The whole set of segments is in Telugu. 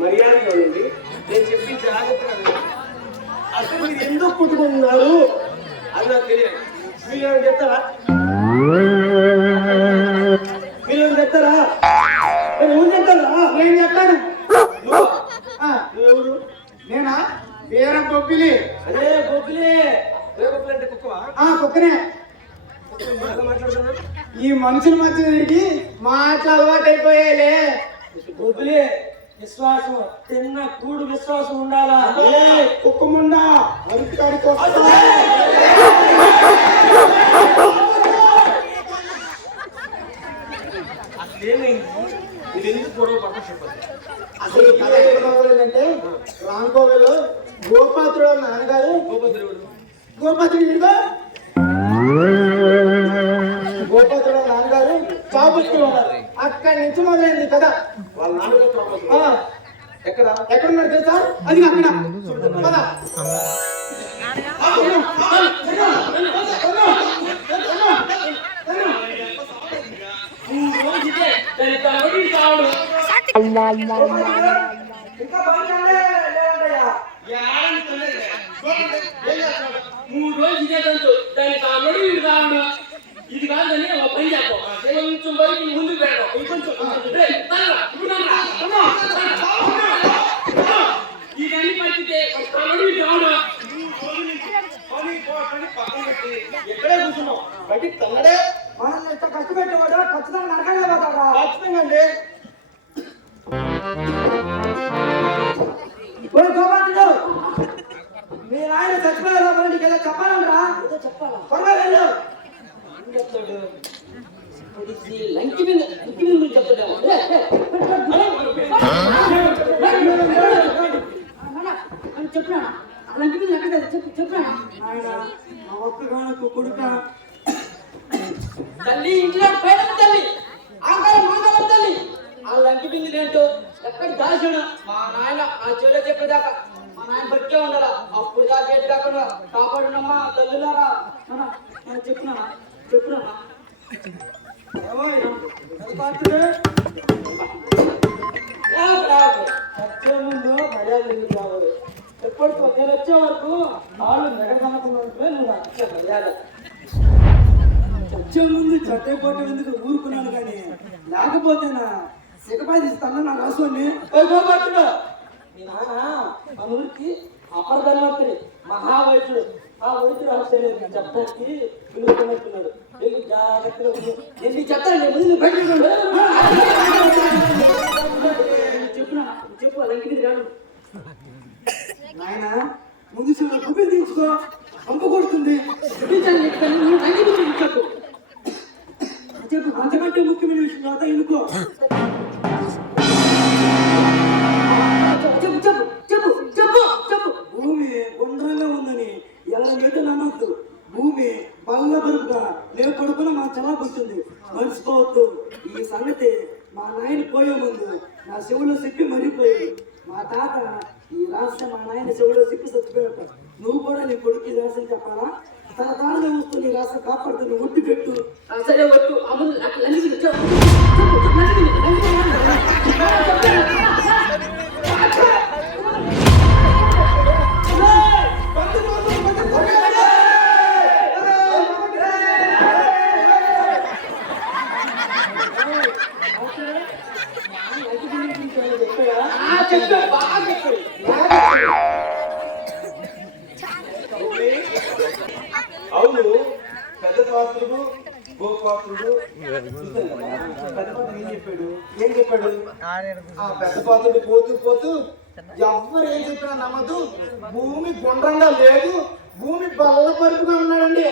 మర్యాద చూడండి, నేను చెప్పి జాగ్రత్తగా అసలు మీరు ఎందుకు కుట్టుకుంటున్నారు అది నాకు తెలియదు. మీరు ఏమైనా చెప్తారా? మీరు ఏమైనా చెప్తారా? నువ్వు చెప్తారా? నేను చెప్తాను. నువ్వెవరు? నేనా? వేరే బొబ్బిలి. అదే బొబ్బిలి. బొబ్బిలి అంటే కుక్కవా? కుక్కనే. మాట్లాడుతున్నా ఈ మనుషుల మధ్య తిరిగి మాటలు అలవాటు అయిపోయాలే. బొబ్బిలి విశ్వాసం తిన్న కూడు విశ్వాసం ఉండాలా? కుక్కముండా అరుకాడికి అసలు ఏంటంటే రాంకోవెల్లో గోపాత్రుడు నాన్నగారు గోపాత్రుడు నాన్నగారు చాపుతూ ఉన్నారు. అక్కడి నుంచి మొదలైంది కదా. వాళ్ళ నాన్నగారు ఎక్కడున్నారు తెలుసా? అది అక్కడ మూడు రోజులు ఇదేదంటూ దాని కానుడు ఇది కానుడు ఇది కాదని ఒక పని చెప్పు. కొంచెం బయట ముందుకు పెట్టాం. ఇదన్నీ పట్టితే కానుడు ఇది కానుడు ఎక్కడే కూర్చున్నాం. బయట తల్లడే మనం ఎంత కష్టపెట్టేవాడు ఖచ్చితంగా నరకంగా పోతాడా? ఖచ్చితంగా అండి. గోపాత్రుడు మీ ఆయన చచ్చిపోయే నీకు ఏదో చెప్పాలరా? చెప్పాలా? త్వరగా వెళ్ళు. చెప్తాడు లంకి మీద చెప్తాడు. చెప్పినా లంకి మీద చెప్పినా ఆయన ఒక్కగానొక్క కొడుక తల్లి ఇంట్లో పేద తల్లి ఆకారం మాంగళం తల్లి ఆ లంకి బింది ఏంటో ఎక్కడ దాచాడు మా నాయన ఆ చెల్లె చెప్పేదాకా మా నాయన బట్టే ఉండాలా. అప్పుడు దాకా ఏది కాకుండా కాపాడునమ్మా తల్లులారా. చెప్పినా వచ్చే ముందు మర్యాద ఎందుకు కావాలి? ఎప్పటికో నేను వచ్చే వరకు వాళ్ళు మెడకనుకున్నట్లే నువ్వు వచ్చే మర్యాద. వచ్చే ముందు చట్టైపోవటం ఎందుకు ఊరుకున్నాను కానీ లేకపోతేనా సిగపాదిస్తాను నా రాసుని. గోపాత్రుడు మీ నాన్న మన ఊరికి అపర ధనవంతుడి మహావైద్యుడు. ఆ వైద్యుడు ఆశ్చర్యం చెప్పడానికి పిలుస్తున్నట్టున్నాడు. జాగ్రత్తగా ఎన్ని చెప్తాను ముందు చెప్పు అలాంటి రాడు. నాయన ముందు గుబ్బి తీసుకో పంపు కొడుతుంది. చెప్పు అంతకంటే ముఖ్యమైన విషయం కాదా ఎన్నుకో. చెప్పు చెప్పు చెప్పు చెప్పు చెప్పు భూమి గుండ్రంగా ఉందని ఎలా మీద నమ్మద్దు. భూమి బల్ల బరుపుగా నేను కొడుకున మా చలాకొచ్చింది. మర్చిపోవద్దు ఈ సంగతి. మా నాయన పోయే ముందు నా చెవులో సిప్పి మరిగిపోయింది. మా తాత ఈ రాష్ట్రం మా నాయన చెవులో సిప్పి చచ్చిపోయాడు. నువ్వు కూడా నీ కొడుకు రాష్ట్రం చెప్పాలా? తరతరాలుగా వస్తూ నీ రాష్ట్రం కాపాడుతుంది. ఒట్టు పెట్టు. సరే ఒట్టు అమలు అవును. పెద్ద పాత్రుడు గోపాత్రుడు ఏం చెప్పాడు? ఆ పెద్ద పాత్రుడు పోతూ పోతూ ఎవ్వరు ఏం చెప్పినా నమ్మదు. భూమి గుండ్రంగా లేదు, భూమి బల్ల పరుపుగా ఉన్నాడండి.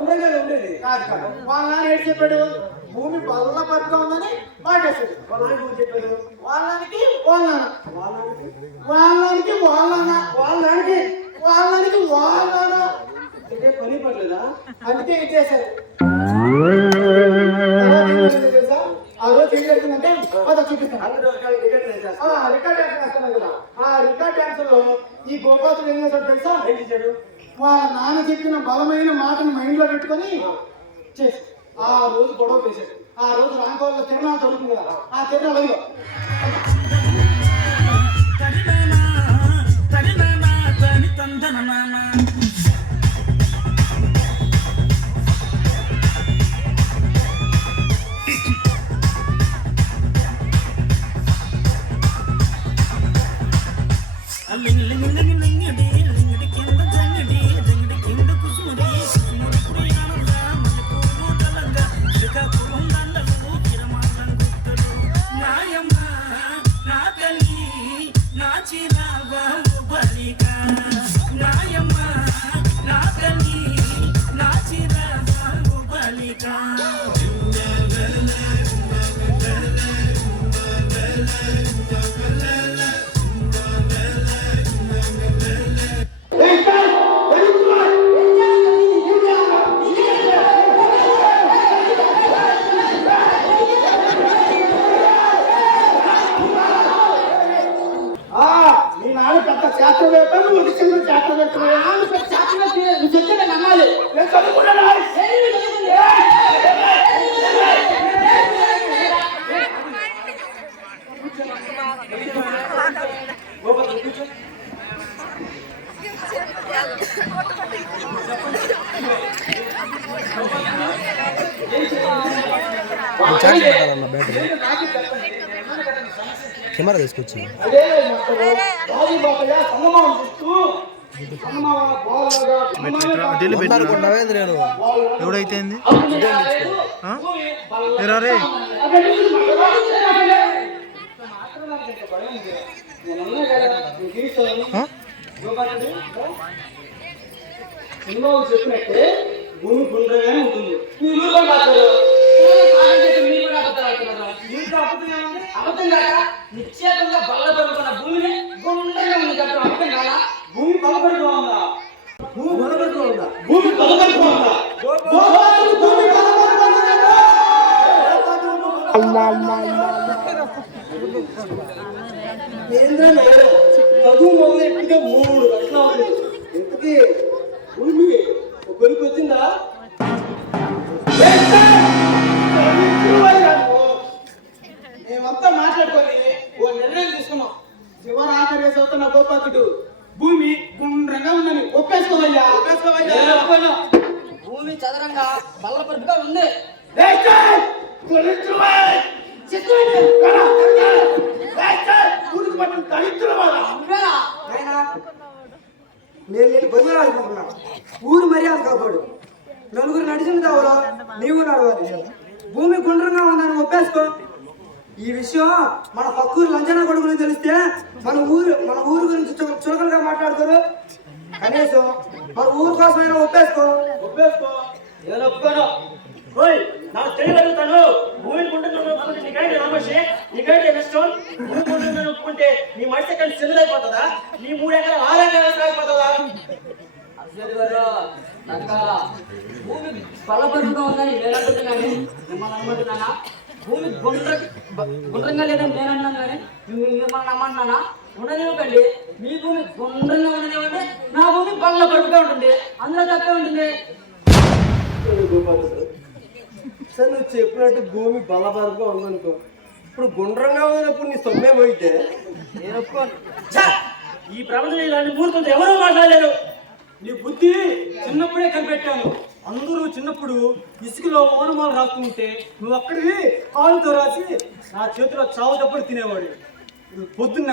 ఉండేది కాదు కాదు, వాళ్ళ నాన్న ఏడు చెప్పాడు, భూమి బల్ల పరుపుగా ఉందని మాటేశాడు. చెప్పాడు వాళ్ళకి వాళ్ళ వాళ్ళకి వాళ్ళ పని పడలేదా? అందుకే ఏం చేశారు తెలుసా? ఆ రోజు ఏం జరిగిందంటే చూపిస్తాను. రికార్డ్ డాన్స్ వేస్తున్నాను కదా, ఆ రికార్డ్ డాన్స్ లో ఈ గోపాతుడు ఏం చేశాడు తెలుసా? ఏం చేశాడు? వాళ్ళ నాన్న చెప్పిన బలమైన మాటను మైండ్ లో పెట్టుకొని చేసి ఆ రోజు గొడవ వేశాడు. ఆ రోజు రాంకోళ్ళ తిరణాలు జరుగుతుంది కదా, ఆ తిరణాలు శాస్త్రవేత్త, నువ్వు చిన్న శాస్త్రవేత్త చెప్తే నమ్మాలి. నేను చదువుకున్నాను. కెమెరా తీసుకొచ్చి నేను ఎవడైతే చెప్పినట్టే భూమి గుండ్రంగానే ఉంటుంది. అబద్ధం కాక నిశ్చేతంగా బల్లపడుకున్న భూమిని గుండ్రంగా ఉంది కదా, అబద్ధం కాదా? భూమి బలపడుతూ ఉందా? భూమి బలపడుతూ ఉందా? భూమి బలపడుతూ ఉందా? కేంద్రంలో చదువు మొదలెట్టుగా 3 గంటలు అవుతుంది. ఇంతకీ భూమి కొలికి వచ్చిందా? మేమంతా మాట్లాడుకొని ఓ నిర్ణయం తీసుకున్నాం. చివరి ఆఖరి చదువుతున్న గోపాతుడు భూమి గుండ్రంగా ఉందని ఒప్పేసుకోవయ్యా. భూమి చదరంగా బల్లపరుపుగా ఉంది. నేను బదులు ఆడుకుంటున్నా. ఊరు మర్యాద కాపాడు. నలుగురు నడిచిన దావలో నీవు నడవాలి. భూమి గుండ్రంగా ఉందని ఒప్పేసుకో. ఈ విషయం మన పక్కూరు లంచన కొడుకుని తెలిస్తే మన ఊరు గురించి చులకలుగా మాట్లాడతారు. కనీసం మన ఊరు కోసమైనా ఒప్పేసుకో. నేను ఒప్పుకోను. నాకు తెలియగలుగుతాను. భూమిని గుండ్రంగా నీకైతే రామోషి, నీకైతే నష్టం. భూమి గుండ్రంగా ఒప్పుకుంటే నీ మనిషి కానీ చెల్లుదైపోతుందా? నీ 3 ఎకరాలు 6 ఎకరాలు అయిపోతుందా? భూమి బలపరుగా ఉందని నేను అంటున్నాను. మిమ్మల్ని అనుకుంటున్నానా? భూమి గుండ్రంగా లేదని నేను అన్నాను కానీ మిమ్మల్ని నమ్మంటున్నానా? ఉండనివ్వకండి. మీ భూమి గుండ్రంగా ఉండనివ్వండి, నా భూమి బల్లపరుపుగా ఉంటుంది. అందులో తప్పే ఉంటుంది. సార్ నువ్వు చెప్పినట్టు భూమి బలపరుపుగా ఉందనుకో, ఇప్పుడు గుండ్రంగా ఉన్నప్పుడు నీ సొమ్మే పోయితే నేను ఒప్పుకోను. ఈ ప్రపంచంలో ఇలాంటి మూర్ఖులతో ఎవరూ మాట్లాడలేరు. నీ బుద్ధి చిన్నప్పుడే కనిపెట్టాను. అందరూ చిన్నప్పుడు ఇసుకలో ఓనమాలు రాస్తుంటే నువ్వు అక్కడివి కాలుతో రాసి నా చేతిలో చావు తప్పుడు తినేవాడు. పొద్దున్న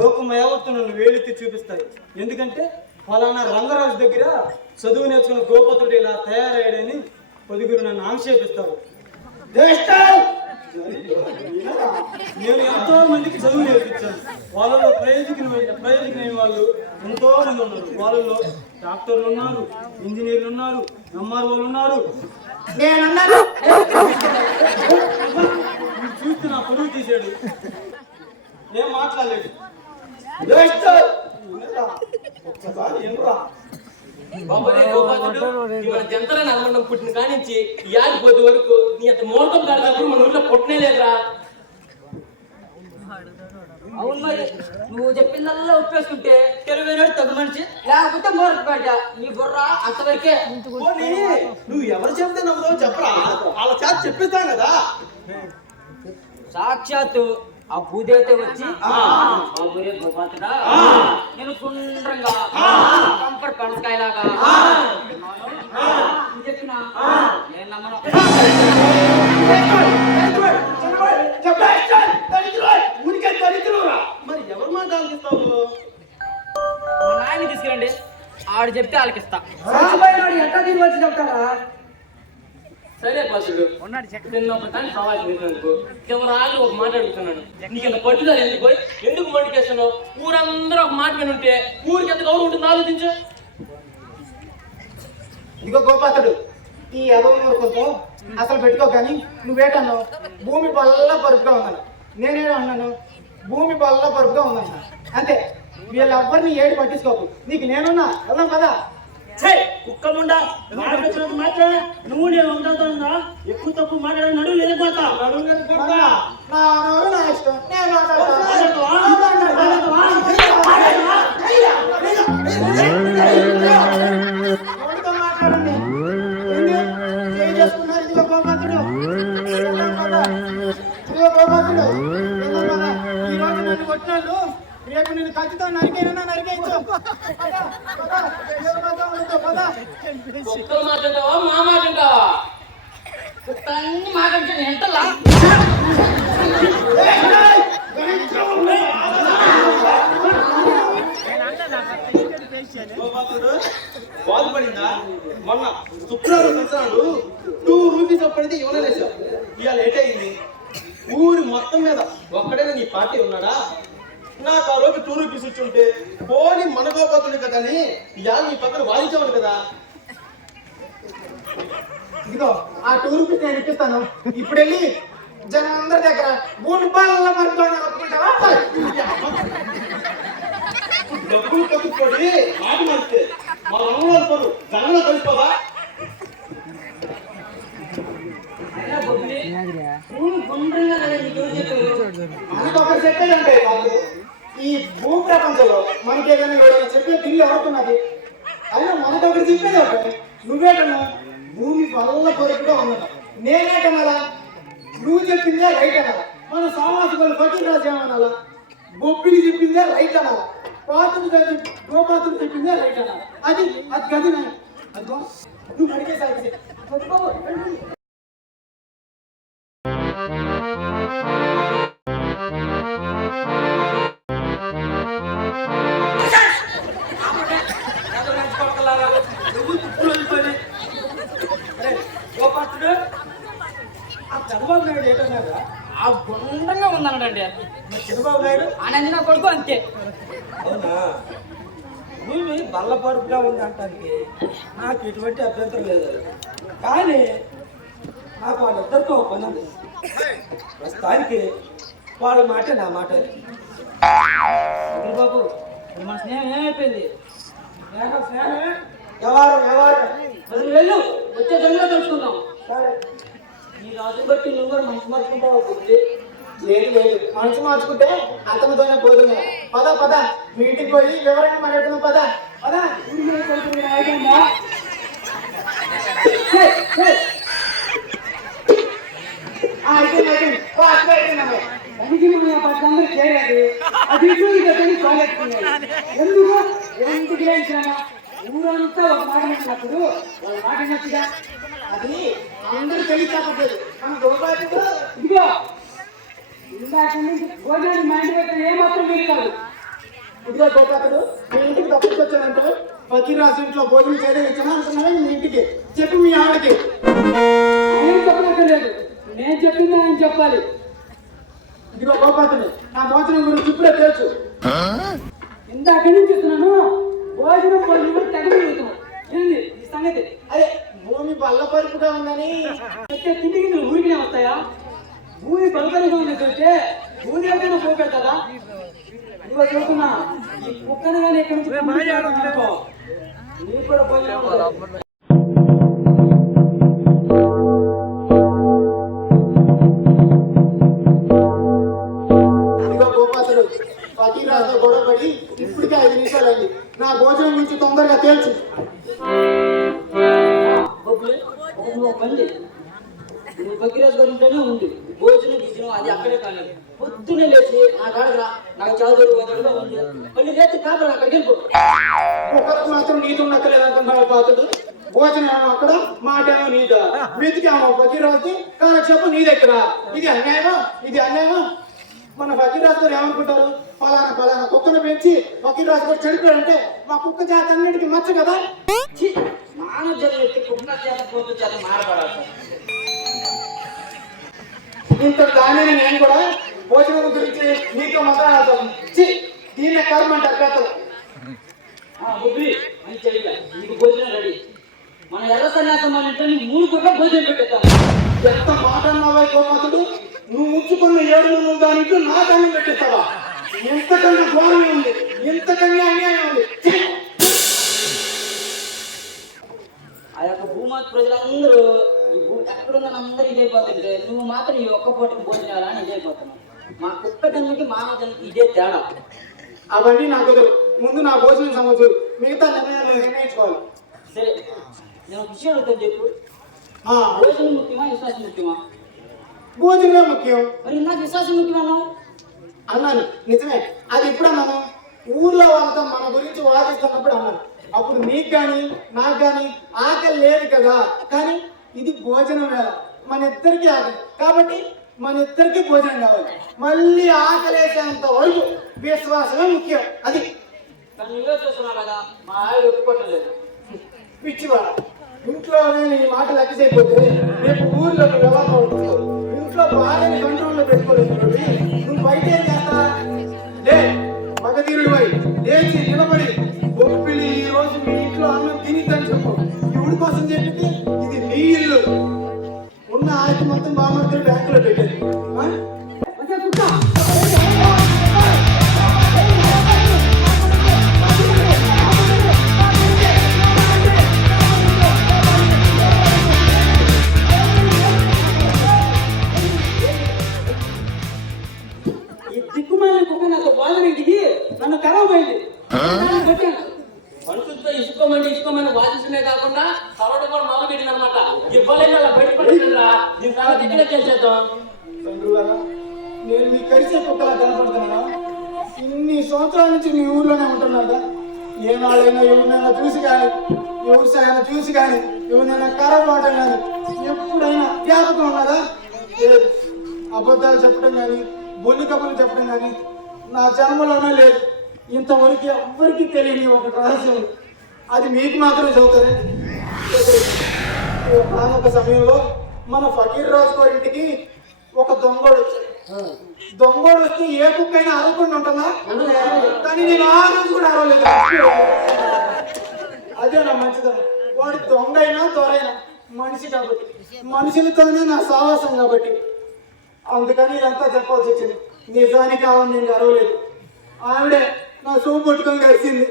లోకం యావత్తు నన్ను వేలెత్తి చూపిస్తాయి. ఎందుకంటే ఫలానా రంగరాజు దగ్గర చదువు నేర్చుకున్న గోపతుడు ఇలా తయారయ్యాడని 10 నన్ను ఆక్షేపిస్తారు. నేను ఎంతో మందికి చదువు నేర్పించాను. వాళ్ళలో ప్రయోజకమైన వాళ్ళు ఎంతో మంది ఉన్నారు. వాళ్ళలో డాక్టర్లు ఉన్నారు, ఇంజనీర్లు ఉన్నారు, ఎంఆర్ఓలు ఉన్నారు. నేనున్నాను. మీరు చూస్తే నా పొడుగు తీసాడు. ఏం మాట్లాడలేదు. ఒక్కసారి ఏంట్రా జంతర నల్మండం పుట్టిన కానించి యాడిపోతే వరకు నీ అంత ముహూర్తం కాడినప్పుడు మన ఊళ్ళో పుట్టనే లేదురా. అవును మరి నువ్వు చెప్పిందల్లా ఒప్పేసుకుంటే తెలివైన తగు మనిషి లేకపోతే మోరట నీ బుర్ర అంతవరకే. నువ్వు ఎవరు చెప్తే నమ్మదో చెప్పరా, వాళ్ళ చేత చెప్పిస్తాం కదా. సాక్షాత్తు ఆ భూదేవత వచ్చి బాబురే గోపాతుడా నేను గుండ్రంగా కంపర్ పనసకాయలాగా చెప్పిన నేను నమ్మను. మరి ఎవరు మాట ఆలోచిస్తావు? మా నాయన్ని తీసుకురండి, ఆడు చెప్తే ఆలకిస్తా. ఎట్లా తిరిగి వచ్చి చెప్తారా? సరే పాసుడు నిన్న ఒక దాన్ని సవాల్ చేసినందుకు కెమెరాలు ఒక మాట అడుగుతున్నాను. నీకు ఎంత పట్టుదల ఎందుకు మండికేస్తున్నావు? ఊరందరూ ఒక మాట వినుంటే ఊరికి ఎంత గౌరవం ఉంటుంది ఆలోచించు. ఇదిగో గోపాతుడు, ఈ అదవులతో అసలు పెట్టుకో. కానీ నువ్వేటన్నావు భూమి బల్ల పరుపుగా ఉందన్న. నేనేమో అన్నాను భూమి బల్ల పరుపుగా ఉందన్న. అంతే, వీళ్ళెవ్వరిని ఏడు పట్టించుకోకు. నీకు నేనున్నా వెళ్దాం కదా. కుక్కముండా మాట్లాడుతున్నది మాత్రమే నువ్వు నేను ఉంటావుతుందా? ఎక్కువ తప్పు మాట్లాడే నడువు లేకపోతా. నా నోరు నా ఇష్టం, నేను నోటితో మాట్లాడండి. ఏం చేసుకున్నారు? ఇదిగో గోపాతుడు, ఇదిగో గోపాతుడు. ఈ రోజు నన్ను కొట్టినాళ్ళు, రేపు నేను కత్తితో నరికైనా నరికేయచ్చు. కుక్కలు మాట్లాడతావా మా మాట్లాడతావా? కుక్కలన్నీ మాట్లాడితే నేను ఎంతలా బాధపడిందా? మొన్న శుక్రవారం సంవత్సరాలు 2 రూపీస్ అప్పటిది ఇవ్వలేదు. ఇవాళ లేట్ అయింది. ఊరి మొత్తం మీద ఒక్కడైనా నీ పార్టీ ఉన్నాడా? నాకు ఆ రోజు 2 రూపీస్ ఇచ్చి ఉంటే పోనీ మన గోపాతుడు కదా అని ఇవాళ నీ పక్కన వాదించాను కదా. ఇదిగో ఆ 2 రూపీస్ నేను ఇప్పిస్తాను. ఇప్పుడు వెళ్ళి జనం అందరి దగ్గర భూమి బాల మరుపుకుంటావా? డబ్బులు కట్టుకోడి మాట మరిస్తే మా రంగులు పడు జనంలో కలిసిపోదా? మనకు ఒకరు చెప్పేదంటే కాదు, ఈ భూ ప్రపంచంలో మనకి ఏదైనా చెప్పే తిరిగి ఎవరుతున్నది? అయినా మనకు ఒకటి చెప్పేది ఒకటి. నువ్వేటన్నా భూమి బల్ల పొరుపుగా ఉన్నదా? నేనేటనాలా? నువ్వు చెప్పిందే రైట్ అనాలా? మన సామాజిక ఫకీర్ రాజు ఏమనాలా? బొప్పిని చెప్పిందే రైట్ అనాలా? గోపాతుడు చెప్పిందే రైట్ అనాలా? అది అది గది అదిగో నువ్వు అడిగే సాగి చంద్రబాబు నాయుడు ఏంటన్నారా? ఆ గుండ్రంగా ఉందన్నాడండి. చంద్రబాబు నాయుడు ఆనంది నా కొడుకు అంతే. అవునా? భూమి బల్లపరుపుగా ఉంది అంటానికి నాకు ఎటువంటి అభ్యంతరం లేదు. కానీ నాకు వాళ్ళిద్దరితో ఒక పని ఉంది. ప్రస్తుతానికి వాళ్ళ మాట నా మాట. బాబు మన స్నేహం ఏమైపోయింది? స్నేహమే వ్యవహారం. మరి వెళ్ళు, వచ్చే జన్మలో తెలుసుకుందాం. సరే, ఈ రాజు బట్టి నువ్వు కూడా మనసు మార్చుకుంటావు బుద్ధి. లేదు మనసు మార్చుకుంటే అతనితోనే పోతుంది. పద మీ ఇంటికి పోయి వివరంగా మాట్లాడుతున్నాం. పద ఊరంతా ఒక మాట నచ్చినప్పుడు వాళ్ళ మాట నచ్చిగా అది అందరూ పెళ్లి కాకపోతే మన గోపాతుడు ఇదిగో ఇందాక నుంచి భోజనాన్ని మా ఇంటి పెట్టిన ఏమాత్రం మీరు కాదు. ఇదిగో గోపాతుడు మీ ఇంటికి తప్పించుకొచ్చానంటే ఫకీర్ రాసి ఇంట్లో భోజనం చేయడం ఇచ్చాను అనుకున్నాను. మీ ఇంటికి చెప్పి మీ ఆవిడకి ఏం చెప్పలేదు. నేను చెప్పింది ఆయన చెప్పాలి. ఇదిగో గోపాతుడు, నా భోజనం గురించి ఇప్పుడే తెలుసు. ఇందాక నుంచి చూస్తున్నాను, భోజనం భోజనం తెగలుగుతున్నాను. ఏంది ఈ సంగతి? అదే భూమి బల్లపరుపుగా ఉందని వచ్చే తిండి గింజలు ఊరికినే వస్తాయా? భూమి బలపరిగా ఉంది చూస్తే భూమి ఏమైనా పోపెడతారా? ఇదిగో చూస్తున్నా, ఈ కుక్కను కానీ ఎక్కడి నుంచి అనుకో, నీకు కూడా పోయి ఫకీరాజుతో గొడవపడి ఇప్పటికే 5 నిమిషాలు అయింది. నా భోజనం గురించి తొందరగా తేల్చు. నువ్వు భగీరథ గారు ఉంటేనే ఉంది భోజనం గిజనం అది అక్కడే కానీ పొద్దునే లేచి నా కాడగా నాకు చదువు ఉంది మళ్ళీ లేచి కాపరా అక్కడికి వెళ్ళిపో. ఒకరికి మాత్రం నీతో నక్కలేదు అనుకుంటావు పాతుడు. భోజనం అక్కడ, మాటేమో నీదా. వెతికేమో ఫకీరాజు, కాలక్షేపం నీ దగ్గర. ఇది అన్యాయమా? ఇది అన్యాయమా? మన ఫకీరాజు గారు ఏమనుకుంటారు? ఫలానా కుక్కను పెంచి ఫకీరాజు గారు చెడిపోయారంటే మా కుక్క జాత అన్నిటికీ మచ్చ కదా. మానవ జన్మ ఎత్తి కుక్క చేత పోతు చేత మారపడాలి. ఇంత దాని నేను కూడా భోజనం గురించి నీతో మాట్లాడతాను. దీన్ని కర్మ అంటారు పెద్దలు. బుబ్బి అని చెడిగా నీకు భోజనం రెడీ. మన ఎర్ర సన్యాసం వాళ్ళ ఇంట్లో 3 గుడ్ల భోజనం పెట్టేస్తాను. ఎంత మాట అన్నావా గోపాతుడు? నువ్వు ఉంచుకున్న 7 నువ్వు దాని ఇంట్లో నా దాన్ని పెట్టేస్తావా? ఎంతకన్నా ఘోరమే ఉంది, ఎంతకన్నా అన్యాయం ఉంది. ఆ యొక్క భూమాత ప్రజలందరూ ఎక్కడున్న అందరూ ఇదైపోతుంటే నువ్వు మాత్రం ఈ ఒక్క పూటకి భోజనాలని ఇదైపోతున్నావు. మా కుక్క జన్మకి మానవ జన్మకి ఇదే తేడా. అవన్నీ నాకు కుదరదు. ముందు నా భోజనం సమస్యలు, మిగతా నిర్ణయాలు నిర్ణయించుకోవాలి. సరే, నేను విషయం అడుగుతాను చెప్పు. భోజనం ముఖ్యమా విశ్వాసం ముఖ్యమా? భోజనమే ముఖ్యం. మరి ఇందాక విశ్వాసం ముఖ్యమన్నావు. అన్నాను, నిజమే. అది ఇప్పుడు అన్నాను, ఊర్లో వాళ్ళతో మన గురించి వాదిస్తున్నప్పుడు అన్నాను. అప్పుడు నీకు కానీ నాకు కానీ ఆకలి లేదు కదా. కానీ ఇది భోజనం వేళ, మన ఇద్దరికి ఆకలి కాబట్టి మన ఇద్దరికి భోజనం కావాలి. మళ్ళీ ఆకలేసేంత వరకు విశ్వాసమే ముఖ్యం. అది కానీ నువ్వే చూస్తున్నావు కదా, మా ఆవిడ ఒప్పుకోవట్లేదు. పిచ్చివాడ, ఇంట్లోనే నీ మాట లెక్క చేయకపోతే రేపు ఊర్లో ఎలా ఉంటావు? ఇంట్లో భార్యని కంట్రోల్లో పెట్టుకోలేదు. నువ్వు బయట ఏం చేస్తా? లే మగధీరుడు వై లేచి నిలబడి ఒప్పిలి ఈ రోజు మీ ఇంట్లో అన్నం తినిద్దని చెప్పు. ఎవడి కోసం చెప్పింది? ఇది నీ ఇల్లు. ఉన్న ఆస్తి మొత్తం బామర్తులు బ్యాంకులో పెట్టేది. నన్ను కలవబోయింది. మనుషులతో ఇసుకోమని వాదించడమే కాకుండా కలవడం కూడా మొదలు పెట్టింది అనమాట. ఇవ్వలేదు అలా బయటపడుతుందా? దీని చాలా దగ్గర చేసేద్దాం. నేను మీ కలిసే కుక్కలా కనపడుతున్నాను. ఇన్ని సంవత్సరాల నుంచి మీ ఊర్లోనే ఉంటున్నాగా. ఏనాడైనా ఎవరినైనా చూసి కానీ, ఎవరి సాయన చూసి కానీ, ఎవరినైనా కరవడం కానీ ఎప్పుడైనా జ్ఞాపకం ఉన్నదా? అబద్ధాలు చెప్పడం కానీ, బొల్లి కబుర్లు చెప్పడం కానీ నా జన్మలోనే లేదు. ఇంతవరకు ఎవ్వరికీ తెలియని ఒక రహస్యం, అది మీకు మాత్రమే చదువుతారు. ఒక సమయంలో మన ఫకీర్ రాజు గారి ఇంటికి ఒక దొంగోడు వచ్చాడు. దొంగోడు వస్తే ఏ కుక్కైనా అరవకుండా ఉంటుందా? కానీ నేను ఆ రోజు కూడా అరవలేదు. అదే నా మంచిదనం. వాడు దొంగ అయినా దొరైనా మనిషి కాబట్టి, మనుషులతోనే నా సావాసం కాబట్టి. అందుకని ఇదంతా చెప్పాల్సి వచ్చింది. నిజానికి ఆవిడ నేను అరవలేదు. ఆవిడే నా సోపు పట్టుకొని కలిసింది.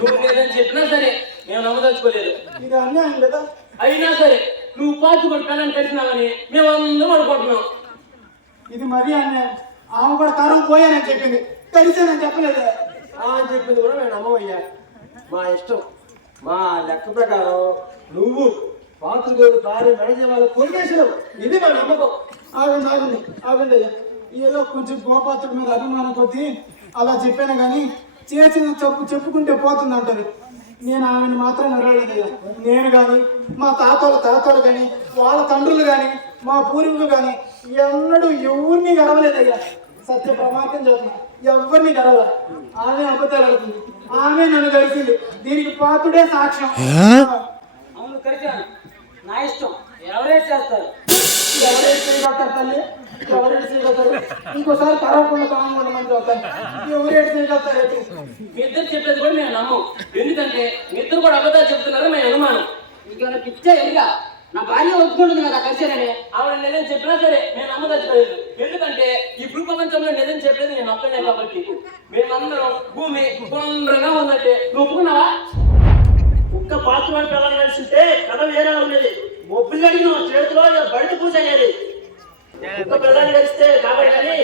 నువ్వు లేదని చెప్పినా సరే మేము నమ్మదలుచుకోలేదు. ఇది అన్యాయం కదా. అయినా సరే నువ్వు పాటు కూడా పెళ్ళని కలిసినావని మేమందరం అనుకుంటున్నాం. ఇది మరీ అన్యాయం. ఆమె కూడా కరువు పోయానని చెప్పింది, కలిసానని చెప్పలేదు. అని చెప్పింది కూడా నేను నమ్మవయ్యా. మా ఇష్టం. మా లెక్క ప్రకారం నువ్వు పాత్రగోడు భార్య నడిచే వాళ్ళ కొలిగేసినావు. ఇది మా నమ్మకం. ఆగండి అయ్యా. ఏదో కొంచెం గోపాత్రుడి మీద అభిమానం కొద్దీ అలా చెప్పాను కానీ చేసిన చెప్పుకుంటే పోతుంది అంటారు. నేను ఆమెను మాత్రం నెరవేరలేదయ్యా. నేను కానీ, మా తాతలు కానీ, వాళ్ళ తండ్రులు కానీ, మా పూర్వీకులు కానీ ఎన్నడూ ఎవరిని గడవలేదయ్యా. సత్య ప్రమాదం చెప్తున్నా, ఎవరిని గడవ. ఆమె అబద్ధాలు అవుతుంది, ఆమె నన్ను కలిసింది. దీనికి పాత్రుడే సాక్ష్యం. అవును కలిసాను, నా ఇష్టం. ఎవరే చేస్తారు? ఎవరైతే చేయగలుగుతారు తల్లి, ఎవరైతే చేయగలుగుతారు? ఇంకోసారి కరవకుండా కాకుండా మంచి అవుతాను. ఎవరైతే చేయగలుగుతారు? మీ ఇద్దరు చెప్పేది కూడా మేము నమ్మం. ఎందుకంటే మీ ఇద్దరు కూడా అబద్ధాలు చెప్తున్నారని మేము అనుమానం. నీకేమైనా పిచ్చా ఎరిగా? నా భార్య ఒప్పుకుంటుంది కదా కలిసానని. ఆవిడ నిజం చెప్పినా సరే మేము నమ్మదలుచుకోలేదు. ఎందుకంటే ఈ భూ ప్రపంచంలో నిజం చెప్పేది నేను ఒక్కనే కాబట్టి. మేమందరం భూమి గుండ్రంగా ఉన్నట్టే. నువ్వు ఒప్పుకున్నావా? ఒక్క పాత్ర పిల్లలు కలిసింటే కథ వేరే ఉండేది. మొబ్బులు అడిగిన చేతిలో బయట పూజ అయ్యేది. కుక్క పిల్లలు కలిస్తే కాబట్టి కానీ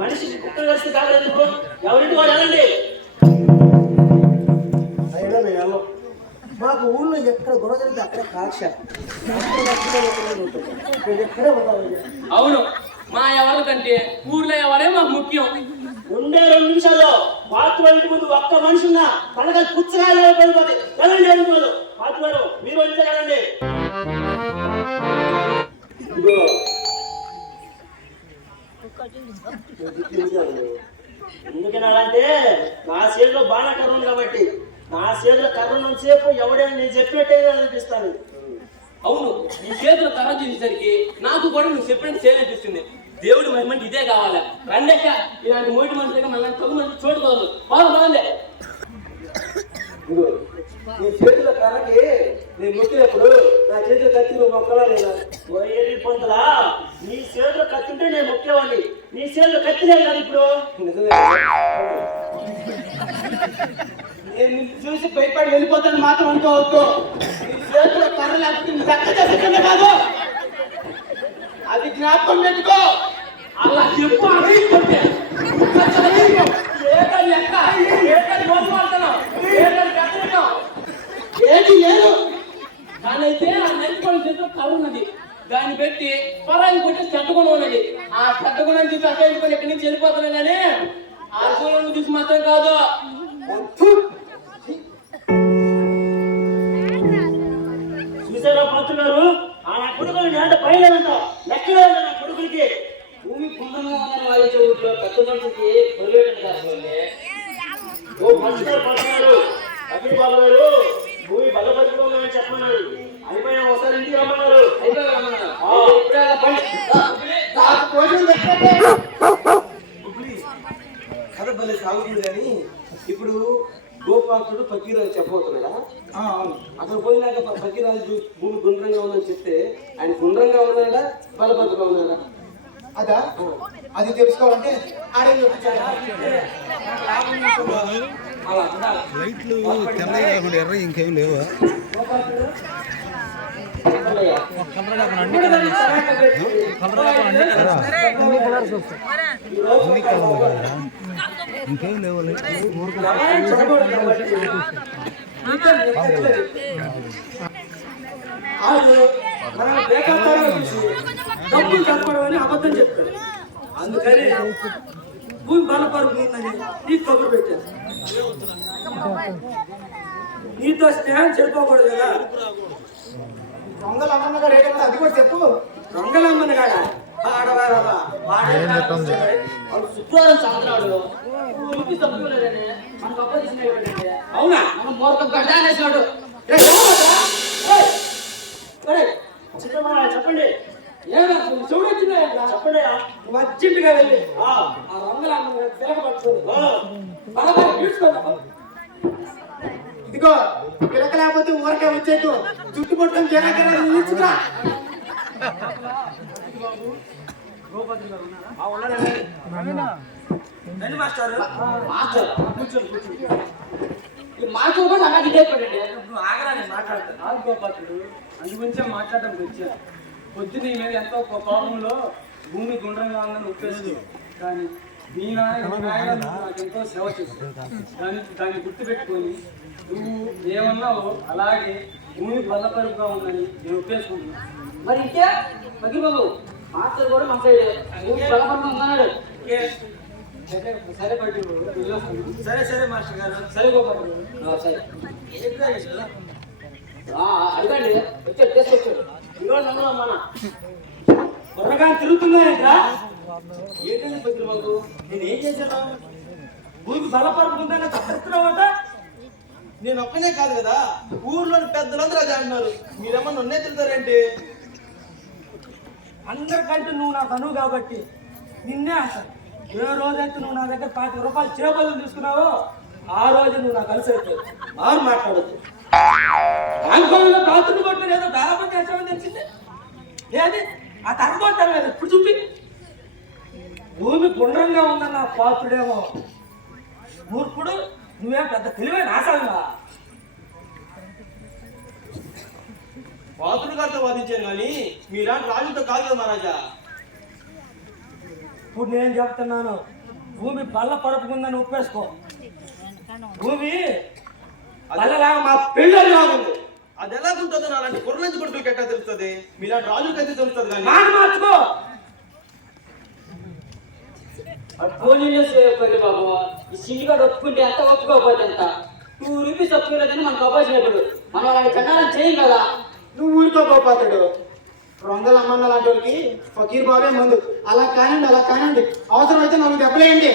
మనిషి కుక్క కలిస్తే కాబట్టి ఎందుకు? ఎవరింటి వాళ్ళు వెళ్ళండి. అయినా మేము వెళ్ళం. మాకు ఊళ్ళో ఎక్కడ గొడవ జరిగితే అక్కడ కాక్ష ఎక్కడే ఉండాలి. అవును, మా ఎవరి కంటే ఊర్లో ఎవరే మాకు ముఖ్యం. ఉండే 2 నిమిషాల్లో పాత్ర ఇంటి ముందు ఒక్క మనిషి ఉన్నా తనగా పుచ్చగాయలు పడిపోతే వెళ్ళండి. అనుకోదు పాత్ర గారు, మీరు వచ్చి వెళ్ళండి. ఎందుకనాలంటే నా చేతిలో బాగా కర్ర ఉంది కాబట్టి నా చేతిలో కర్ర నుంచేపు ఎవడైనా నేను చెప్పినట్టే అనిపిస్తాను. అవును, నీ చేతులు కర్ర చూసేసరికి నాకు కూడా నువ్వు చెప్పినట్టు చేయాలనిపిస్తుంది. దేవుడి మహిమంటే ఇదే కావాలా. రండక్క, ఇలాంటి మోటి మనుషులుగా మన తగు మనుషులు చూడకూడదు. బాగుంది. నీ చేతుల కర్రకి నేను మొక్కినప్పుడు నా చేతుల కత్తి నువ్వు మొక్కలా లేదా? ఏది పొందలా నీ చేతిలో కత్తుంటే నేను మొక్కేవాడిని. నీ చేతిలో కత్తిలే కదా ఇప్పుడు. నేను నిన్ను చూసి భయపడి వెళ్ళిపోతాను మాత్రం అనుకోవద్దు. నీ చేతిలో కర్ర లేకపోతే నీ దక్క చేసేటమే కాదు. అది జ్ఞాపకం పెట్టుకో. అలా చెప్పాలి. ఏది లేదు. దానైతే ఆ నెట్టుకొని చేతిలో కర్ర ఉన్నది. దాన్ని పెట్టి పరాయి కొట్టి చెట్టుకొని ఉన్నది. ఆ చెట్టుకొని చూసి అక్కడ ఎక్కడి నుంచి వెళ్ళిపోతున్నాయి కానీ ఆ అర్థంలో చూసి మాత్రం కాదు. చూసారా పంతులు గారు, ఆ నా కొడుకులు నేను పైలేదంట లెక్కలేదంట నా కొడుకులకి. భూమి గుండ్రంగా ఉందని వాళ్ళ ఊర్లో పెద్ద మనిషికి పొలివేటం కాదు. ఓ పంచుగారు పంచుగారు, అభిడి బాబు గారు భూమి బలపరుపులో ఉందని చెప్పమన్నారు. అయిపోయినా ఒకసారి ఇంటికి రమ్మన్నారు. కథ భలే సాగుతుంది కానీ ఇప్పుడు గోపాలుడు ఫకీర్ అని చెప్పబోతున్నాడా? అక్కడ పోయినాక ఫకీర్ అని భూమి గుండ్రంగా ఉందని చెప్తే ఆయన గుండ్రంగా ఉన్నాడా బలపరుపుగా ఉన్నాడా? అదా అది తెలుసుకోవాలంటే ఆడే అలా లైట్లు తెల్లగా కాకుండా ఎర్ర ఇంకేం లేవా? ఇంకేం లేవు డబ్బులు తప్పడం అని అబద్ధం చెప్తాడు. అందుకని భూమి బలపరుపు ఉందని నీకు కబురు పెట్టాను. నీతో స్నేహం చెడిపోకూడదు కదా. దొంగలు అమ్మన్న గారు ఏంటంటే అది కూడా చెప్పు. దొంగలమ్మని కాడా శుక్రవారం సాయంత్రాలు ఊరికి తప్పు లేదండి. మనకు అప్ప తీసినటువంటి అవునా? మనం మూర్ఖం గడ్డ అనేసినాడు. చిన్నమ్మ చెప్పండి. చూడు వచ్చిందా చెప్పండి. అర్జెంటుగా వెళ్ళి ఆ దొంగలమ్మని తిరగబడుతుంది బాగా తీసుకో. ఇదిగో పిలక లేకపోతే ఊరకే వచ్చేట్టు చుట్టుపక్కల జనాగ్రహం నిలుచుగా. మాస్టర్ ఈ మాటలు కూడా నాకు ఇదే పడండి. నువ్వు ఆగరాని మాట్లాడతాను. ఆగు గోపాత్రుడు, అందు గురించే మాట్లాడడానికి వచ్చా. పొద్దున నీ మీద ఎంతో కోపంలో భూమి గుండ్రంగా ఉందని ఒప్పేస్తుంది. కానీ మీ నాయన నాకు ఎంతో సేవ చేస్తుంది. దాన్ని గుర్తుపెట్టుకొని నువ్వు ఏమన్నావో అలాగే భూమి బలపరుపుగా ఉందని నేను ఒప్పేసుకుంటున్నాను. మరి ఇంకే మగ్గి బాబు మాస్టర్ కూడా మా సైడ్ బలపరంగా ఉందన్నాడు. సరే బయట సరే సరే మాస్టర్ గారు. సరే గోపాత్రుడు. సరే అడగండి వచ్చాడు తీసుకొచ్చాడు. ఈరోజు నమ్మడం మన త్వరగా తిరుగుతున్నాయంట. ఏంటంటే పత్రి బాబు నేనేం చేశాను? భూమికి బలపరుపుకుందని తప్పిస్తున్నావట. నేను ఒక్కనే కాదు కదా, ఊర్లోని పెద్దలందరూ అదే అంటున్నారు. మీరేమన్నా నన్నే తింటారేంటి? అందరికంటే నువ్వు నాకు అనువు కాబట్టి నిన్నే అంటాను. ఏ రోజైతే నువ్వు నా దగ్గర 50 రూపాయలు చేపలు తీసుకున్నావో ఆ రోజు నువ్వు నాకు కలిసి అయిపోయావు. మారు మాట్లాడద్దు. బ్యాంకులో బాత్రూమ్ కొట్టు ఏదో దాదాపు చేసామని తెలిసింది లేదు. ఆ తరగొట్టాను లేదు. ఇప్పుడు చూపి భూమి గుండ్రంగా ఉందన్న పాత్రుడేమో మూర్ఖుడు. నువ్వేం పెద్ద తెలివైన ఆశాలుగా పాత్రుడు గారితో వాదించాను కానీ మీలాంటి రాజుతో కాదు కదా మహారాజా. ఇప్పుడు నేను చెప్తున్నాను, భూమి బల్ల పరుపుకుందని ఒప్పేసుకో. భూమి బల్లలాగా మా పిల్లలు ఉంది. అది ఎలా ఉంటుందో అలాంటి కుర్రలంచి కొడుకు ఎట్లా తెలుస్తుంది? మీలాంటి రాజుకి అయితే తెలుస్తుంది కానీ మాట మార్చుకో. పోలీసులు సేవపడి బాబు ఈ సిండిగాడు ఒప్పుకుంటే ఎంత ఒప్పుకోకపోతే ఎంత 2 రూపీస్ ఒప్పుకోలేదని మనకు అవకాశం. మనం అలాంటి చట్టాలను చేయం కదా. నువ్వు ఊరుకోపోతాడు. రొంగల అమ్మన్న లాంటి వాళ్ళకి ఫకీర్ బాబే మందు. అలా కానండి అవసరమైతే 4 దెబ్బలేయండి.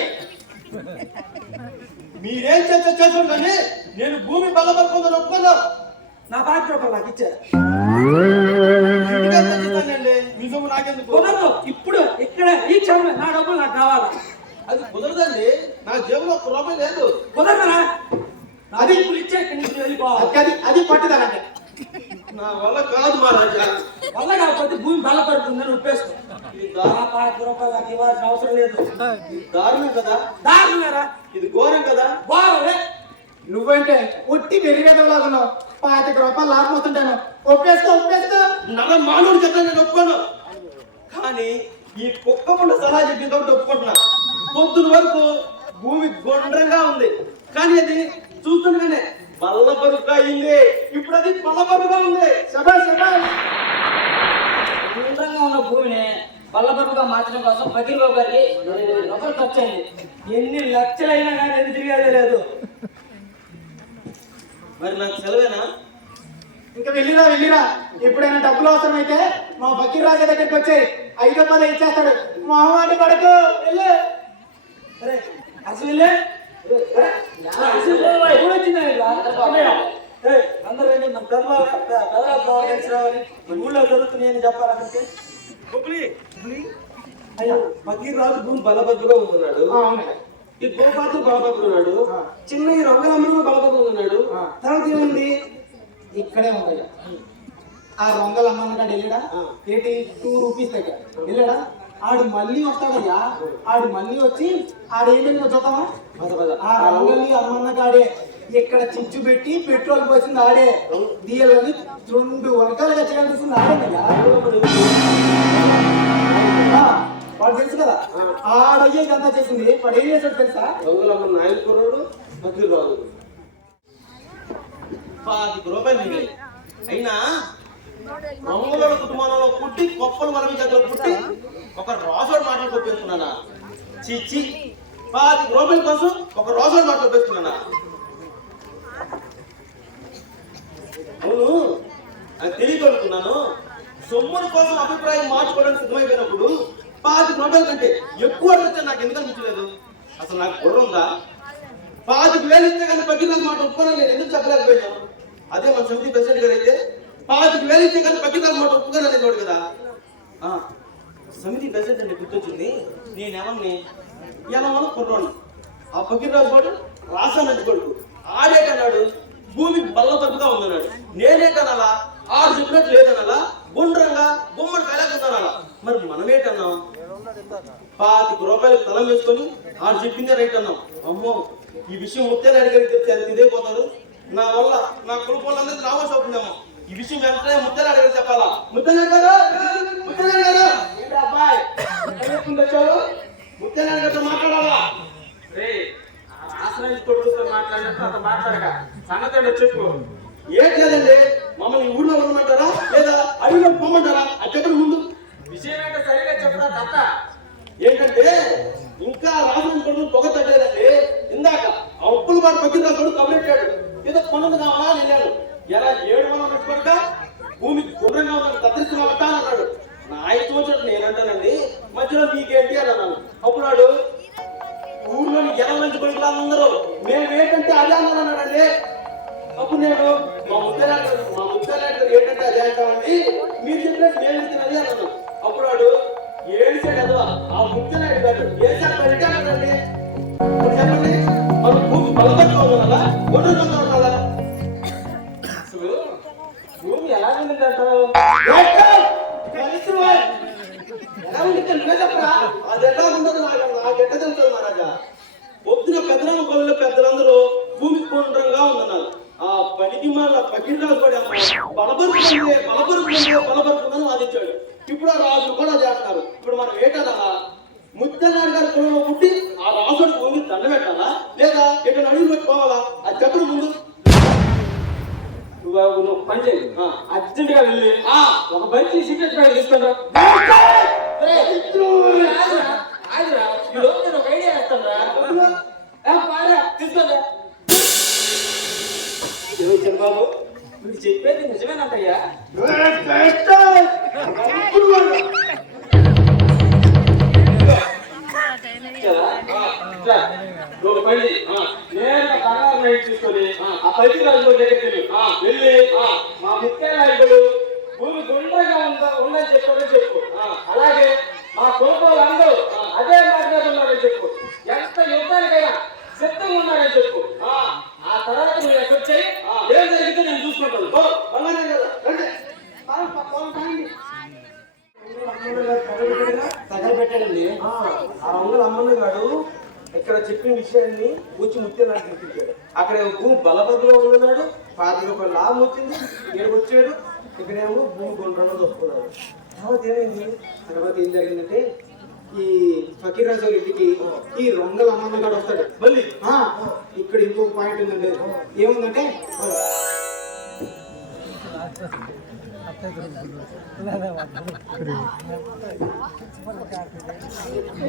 మీరేం చేస్తారు కానీ నేను భూమి బలపడుకుందని ఒప్పుకున్నా. నా 50 రూపాయలు నాకు ఇచ్చారు. మీ సొమ్ము నాకెందుకు? కుదరదు. ఇప్పుడు ఇక్కడ ఈ క్షణమే నా డబ్బులు నాకు కావాలా? అది కుదరదండి. నా జేబులో 1 రూపాయి లేదు. కుదరదురా. అది ఇప్పుడు ఇచ్చే ఇక్కడి నుంచి వెళ్ళిపోవాలి. అది పట్టుదలంటే నా వల్ల కాదు మహారాజా. వల్ల కాకపోతే భూమి బలపడుతుందని ఒప్పేసుకో. నా 50 రూపాయలు నాకు ఇవ్వాల్సిన అవసరం లేదు. దారుణం కదా. దారుణమేరా. ఇది ఘోరం కదా. బాగుంది. నువ్వంటే ఉట్టి వెరిగేదలాగున్నావు. 25 రూపాయలు లాభం వస్తుంటాను. ఒప్పేసుకో. నర మానవుడు కదా నేను ఒప్పుకోను. కానీ ఈ కుక్క పుండ సలహా చెప్పిన కాబట్టి ఒప్పుకుంటున్నా. పొద్దున వరకు భూమి గుండ్రంగా ఉంది కానీ అది చూస్తుండగానే బల్లపరుగా అయింది. ఇప్పుడు అది బల్లపరుగా ఉంది. గుండ్రంగా ఉన్న భూమిని బల్లబరువుగా మార్చడం కోసం ఫకీర్ బాబు గారికి 20,000 రూపాయలు ఖర్చు అయింది. ఎన్ని లక్షలైనా కానీ ఎన్ని తిరిగేదే లేదు. మరి నాకు సెలవేనా? ఇంకా వెళ్ళిరా. ఎప్పుడైనా డబ్బులు అవసరమైతే మా ఫకీర్ రాజా దగ్గరికి వచ్చాయి. 5 రూపాయలు ఇచ్చేస్తాడు. మొహమాటి పడకు. వెళ్ళు. అరే అసలు అందరూ ఊళ్ళో జరుగుతున్నాయని చెప్పాలంటే అయ్యో ఫకీర్ రాజు భూమి బలభద్రుగా ఉన్నాడు. ఈ గోపాత్ర బలభద్రుడు ఉన్నాడు. చిన్న ఈ రంగలమ్మను బలభద్రుడు ఉన్నాడు. తర్వాత ఏముంది? ఇక్కడే ఉంటాయి. ఆ రొంగల అమ్మన్న కాడ వెళ్ళాడా ఏంటి 2 రూపీస్ దగ్గర వెళ్ళాడా. ఆడు మళ్ళీ వస్తాడయ్యా. ఆడు మళ్ళీ వచ్చి ఆడేంటని చూద్దామా. ఆ రంగలి అమ్మన్న కాడే ఇక్కడ చిచ్చు పెట్టి పెట్రోల్ పోసింది ఆడే. దీని 2 వర్గాలుగా చేయాల్సింది ఆడేనయ్యా. వాడు తెలుసు కదా. ఆడయ్యే ఇదంతా చేసింది. వాడు ఏం చేశాడు తెలుసా? రంగులమ్మ నాయకుడు ఫకీర్ రాజు 25 రూపాయలు మిగిలి. అయినా రంగుల కుటుంబంలో పుట్టి గొప్పలు వరమి చేతిలో పుట్టి ఒక రాజోడు మాటలు కొప్పేస్తున్నానా? చిచ్చి 25 రూపాయల కోసం ఒక రాజోడు మాటలు కొప్పేస్తున్నానా? అవును అది తెలియగలుగుతున్నాను. సొమ్ముల కోసం అభిప్రాయం మార్చుకోవడానికి సిద్ధమైపోయినప్పుడు 25 రూపాయల కంటే ఎక్కువ అడిగితే నాకు ఎందుకు అనిపించలేదు? అసలు నాకు బుర్ర ఉందా? 25,000 ఇస్తే కానీ ఫకీర్ రాజు మాట ఒప్పుకోనని నేను ఎందుకు చెప్పలేకపోయాను? అదే మన సమితి ప్రెసిడెంట్ గారు అయితే 25,000 ఇస్తే కానీ ఫకీర్ రాజు మాట ఒప్పుకోనని చూడు కదా. సమితి ప్రెసిడెంట్ అంటే గుర్తొచ్చింది. నేనేమని ఇలా మనం కుర్రోడు. ఆ ఫకీర్ రాజు వాడు రాసానంటి కొడుకు. ఆడేటన్నాడు భూమి బల్లపరుపుగా ఉందన్నాడు. నేనేటనాలా? ఆడు చెప్పినట్టు లేదనాలా? గుండ్రంగా గుమ్మడి కలగొద్దనాలా? మరి మనమేటన్నాం? 25 రూపాయలు తలం వేసుకొని ఆడు చెప్పిందే రైట్ అన్నాం. అమ్మో ఈ విషయం ముత్యాలు అడిగారు చెప్తే అది ఇదే పోతారు. నా వల్ల నా కొడుకు వాళ్ళందరికీ రావాల్సి అవుతుందేమో. ఈ విషయం వెంటనే ముత్యాలు అడిగారు చెప్పాలా? ముత్యాలు గారు ఏంటి అబ్బాయి వచ్చారు? ముత్యాలు అడిగారితో మాట్లాడాలా? ఆశ్రయించి కొడుకుతో మాట్లాడినట్టు అంత మాట్లాడక సంగతి చెప్పు. ఏం చేయాలండి? మమ్మల్ని ఊళ్ళో ఉండమంటారా లేదా అడవిలో పోమంటారా? అది చెప్పండి ముందు. విషయం ఏంటో సరిగ్గా చెప్పరా దత్త. ఏంటంటే ఇంకా రాసిన కొడుకు పొగ తగ్గలేదండి. ఇందాక ఆ ఉప్పులు వాడు ఫకీర్ రాజు కబురెట్టాడు. ఏదో పనులు కావాలా వెళ్ళాడు. ఎలా 700 పెట్టుకోక భూమి గుండ్రంగా ఉన్నది కత్తిరిస్తున్నావట అన్నాడు. నా ఇష్టం వచ్చినట్టు నేనంటానండి. మధ్యలో మీకేంటి అని అన్నాను. అప్పుడు వాడు ఊళ్ళోని 20 మంది కొడుకులు అందరూ మేము ఏంటంటే అదే అన్నానండి. అప్పుడు నేను మా ముత్యాలు ఏంటంటే అదే అంటామండి. మీరు చెప్పినట్టు నేను తినది అన్నాను. అప్పుడు లోపలాడు ఏడిసే కదా ఆ ముఖ్యనాయుడు గారు ఏ సార్ పెట్టాలండి చెప్పండి మన భూమి బలపడుతూ ఉండాలా ఒడ్డుతుందా ఉండాలా అసలు భూమి ఎలా ఉందంటారు? ఎలా ఉంటుంది నువ్వే చెప్పరా అది ఎలా ఉండదు నాకెట్ట తెలుస్తుంది మహారాజా పొద్దున పెద్దరామ కొలలో పెద్దలందరూ భూమి గుండ్రంగా ఉందన్నారు ఆ పనికి మన పకిరాజు పడి బలపరుతుందని వాదించాడు ఇప్పుడు ఆ రాజులు కూడా చేస్తున్నారు ఇప్పుడు మనం ఏంటన్నా ముత్యనారాయణ గారి కులంలో పుట్టి ఆ రాజుడి భూమి దండ పెట్టాలా లేదా ఎక్కడ అడుగు పెట్టుకోవాలా అది చెప్పడం ముందు నువ్వు పని చేయి, అర్జెంట్ గా వెళ్ళి ఒక మంచి సీక్రెట్ ప్యాడ్ తీసుకుంటా. ఒక ఐడియా వేస్తాను తీసుకోదా బాబు మీరు చెప్పేది నిజమేనంటయ్యా? ఒక పని నేను బంగారు నైట్ తీసుకొని ఆ పైకి రాజు దగ్గరికి వెళ్ళి మా ముఖ్య నాయకుడు భూమి గుండ్రంగా ఉందని చెప్పు. అలాగే మా కుటుంబాలందరూ అదే మార్గాలు ఉన్నారని చెప్పు. ఎంత యుద్ధానికైనా సిద్ధంగా ఉన్నారని చెప్పు. ఆ తర్వాత నువ్వు ఎక్కడొచ్చాయి ఏం జరిగితే నేను చూసుకుంటాను. తగలబెట్టాడండి ఆ అంగుల అమ్మన్న గారు ఇక్కడ చెప్పిన విషయాన్ని వచ్చి ముత్యాలను చూపించాడు. అక్కడ భూమి బలపదిలో ఉన్నాడు, 10 రూపాయలు లాభం వచ్చింది, ఇక్కడికి వచ్చాడు. ఇక్కడేమో భూమి గుండ్రంగా దొక్కున్నాడు. తర్వాత ఏం జరిగిందంటే ఈ ఫకీరాజు ఇంటికి ఈ రొంగల అమ్మన్న గారు వస్తాడు. మళ్ళీ ఇక్కడ ఇంకొక పాయింట్ ఉందండి. ఏముందంటే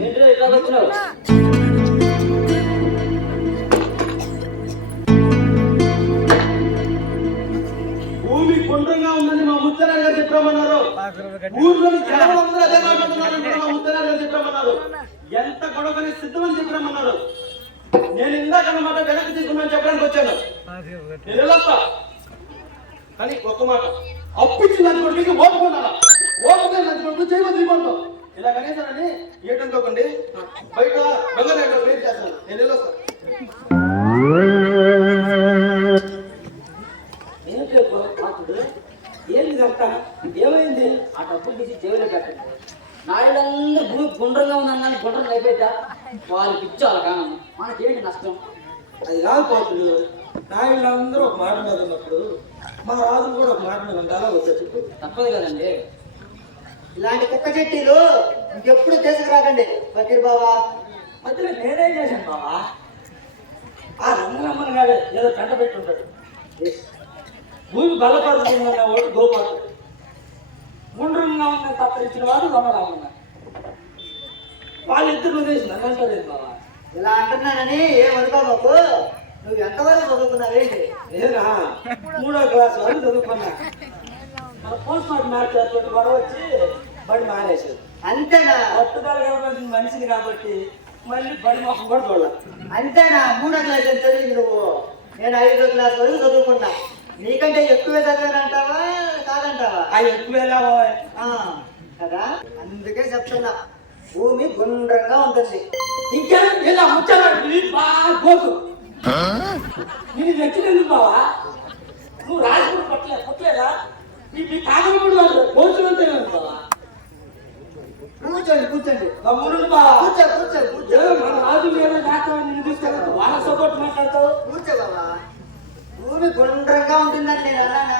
ఏంటో ఇట్లా వచ్చినావు? భూమి గుండ్రంగా ఉందని మా ముత్యారాయణ గారు చెప్పమన్నారు. ఊర్లోని జనాలందరూ అదే మాట్లాడుతున్నారు. మా ముత్యారాయణ గారు చెప్పమన్నారు. ఎంత గొడవని సిద్ధమని చెప్పమన్నారు. నేను ఇందాక అన్నమాట వెనక్కి తీసుకున్నాను చెప్పడానికి వచ్చాను. నేను వెళ్ళొస్తా కానీ ఒక్క మాట అప్పించి నన్ను కొడుకు ఓపుకున్నాను. ఓపుగా నన్ను కొడుకు చేయమని ఇలా కనేసానని ఏటనుకోకండి. బయట బంగారు వెయిట్ చేస్తాను. నేను వెళ్ళొస్తా. ఏంటిదంతా ఏమైంది? ఆ డబ్బులు తీసి జైలు పెట్టండి. నాయుడందరూ భూమి గుండ్రంగా ఉందని గుండ్రంగా అయిపోయిద్దా? వాళ్ళకి ఇచ్చాలి కానీ మనకేంటి నష్టం? అది కాదు పోతుంది. నాయుళ్ళందరూ ఒక మాట మీద ఉన్నప్పుడు మా రాజులు కూడా ఒక మాట మీద ఉండాలా వద్దా చెప్పు? తప్పదు కదండి. ఇలాంటి కుక్క చెట్టీలు ఇంకెప్పుడు తీసుకురాకండి ఫకీర్ బావా. మధ్యలో నేనేం చేశాను బావా? ఆ రంగరమ్మని గారు ఏదో కంట పెట్టుంటాడు. భూమి బలపడుతుందన్న వాడు గోపాడు, గుండ్రంగా ఉందని తప్పరించిన వాడు రమరామన్న. వాళ్ళిద్దరు ఉద్దేశం నన్ను అంటలేదు బావా. ఇలా అంటున్నానని ఏమనుకోమాకు. నువ్వు ఎంతవరకు చదువుకున్నావేంటి? నేనా 3వ క్లాస్ వరకు చదువుకున్నా. మన పోస్ట్ మార్టం మార్చేటువంటి గొడవ వచ్చి బడి మానేసాడు. అంతేనా? పట్టుదల కావాల్సిన మనిషిని కాబట్టి మళ్ళీ బడి మొహం కూడా చూడాలి. అంతేనా? 3వ క్లాస్ అని చదివింది నువ్వు. నేను 5వ క్లాస్ వరకు చదువుకున్నా. నీకంటే ఎక్కువే చదివానంటావా కాదంటావా? అది ఎక్కువేలా కదా, అందుకే చెప్తున్నా భూమి గుండ్రంగా ఉంటుంది. ఇంకేం ఇలా ముచ్చాడు బాగా గోకు నేను నచ్చినందుకు బావా. నువ్వు రాజుడు పట్టలేదా? మీ కాదనుడు వాళ్ళు కోర్చులంతే బావా. కూర్చోండి తమ్ముడు బావా కూర్చో. మన రాజు ఏదో చేస్తామని నిన్ను తీసుకెళ్తా వాళ్ళ సపోర్ట్ మాట్లాడతావు. కూర్చో బాబా. భూమి గుండ్రంగా ఉంటుందని నేను అన్నానా?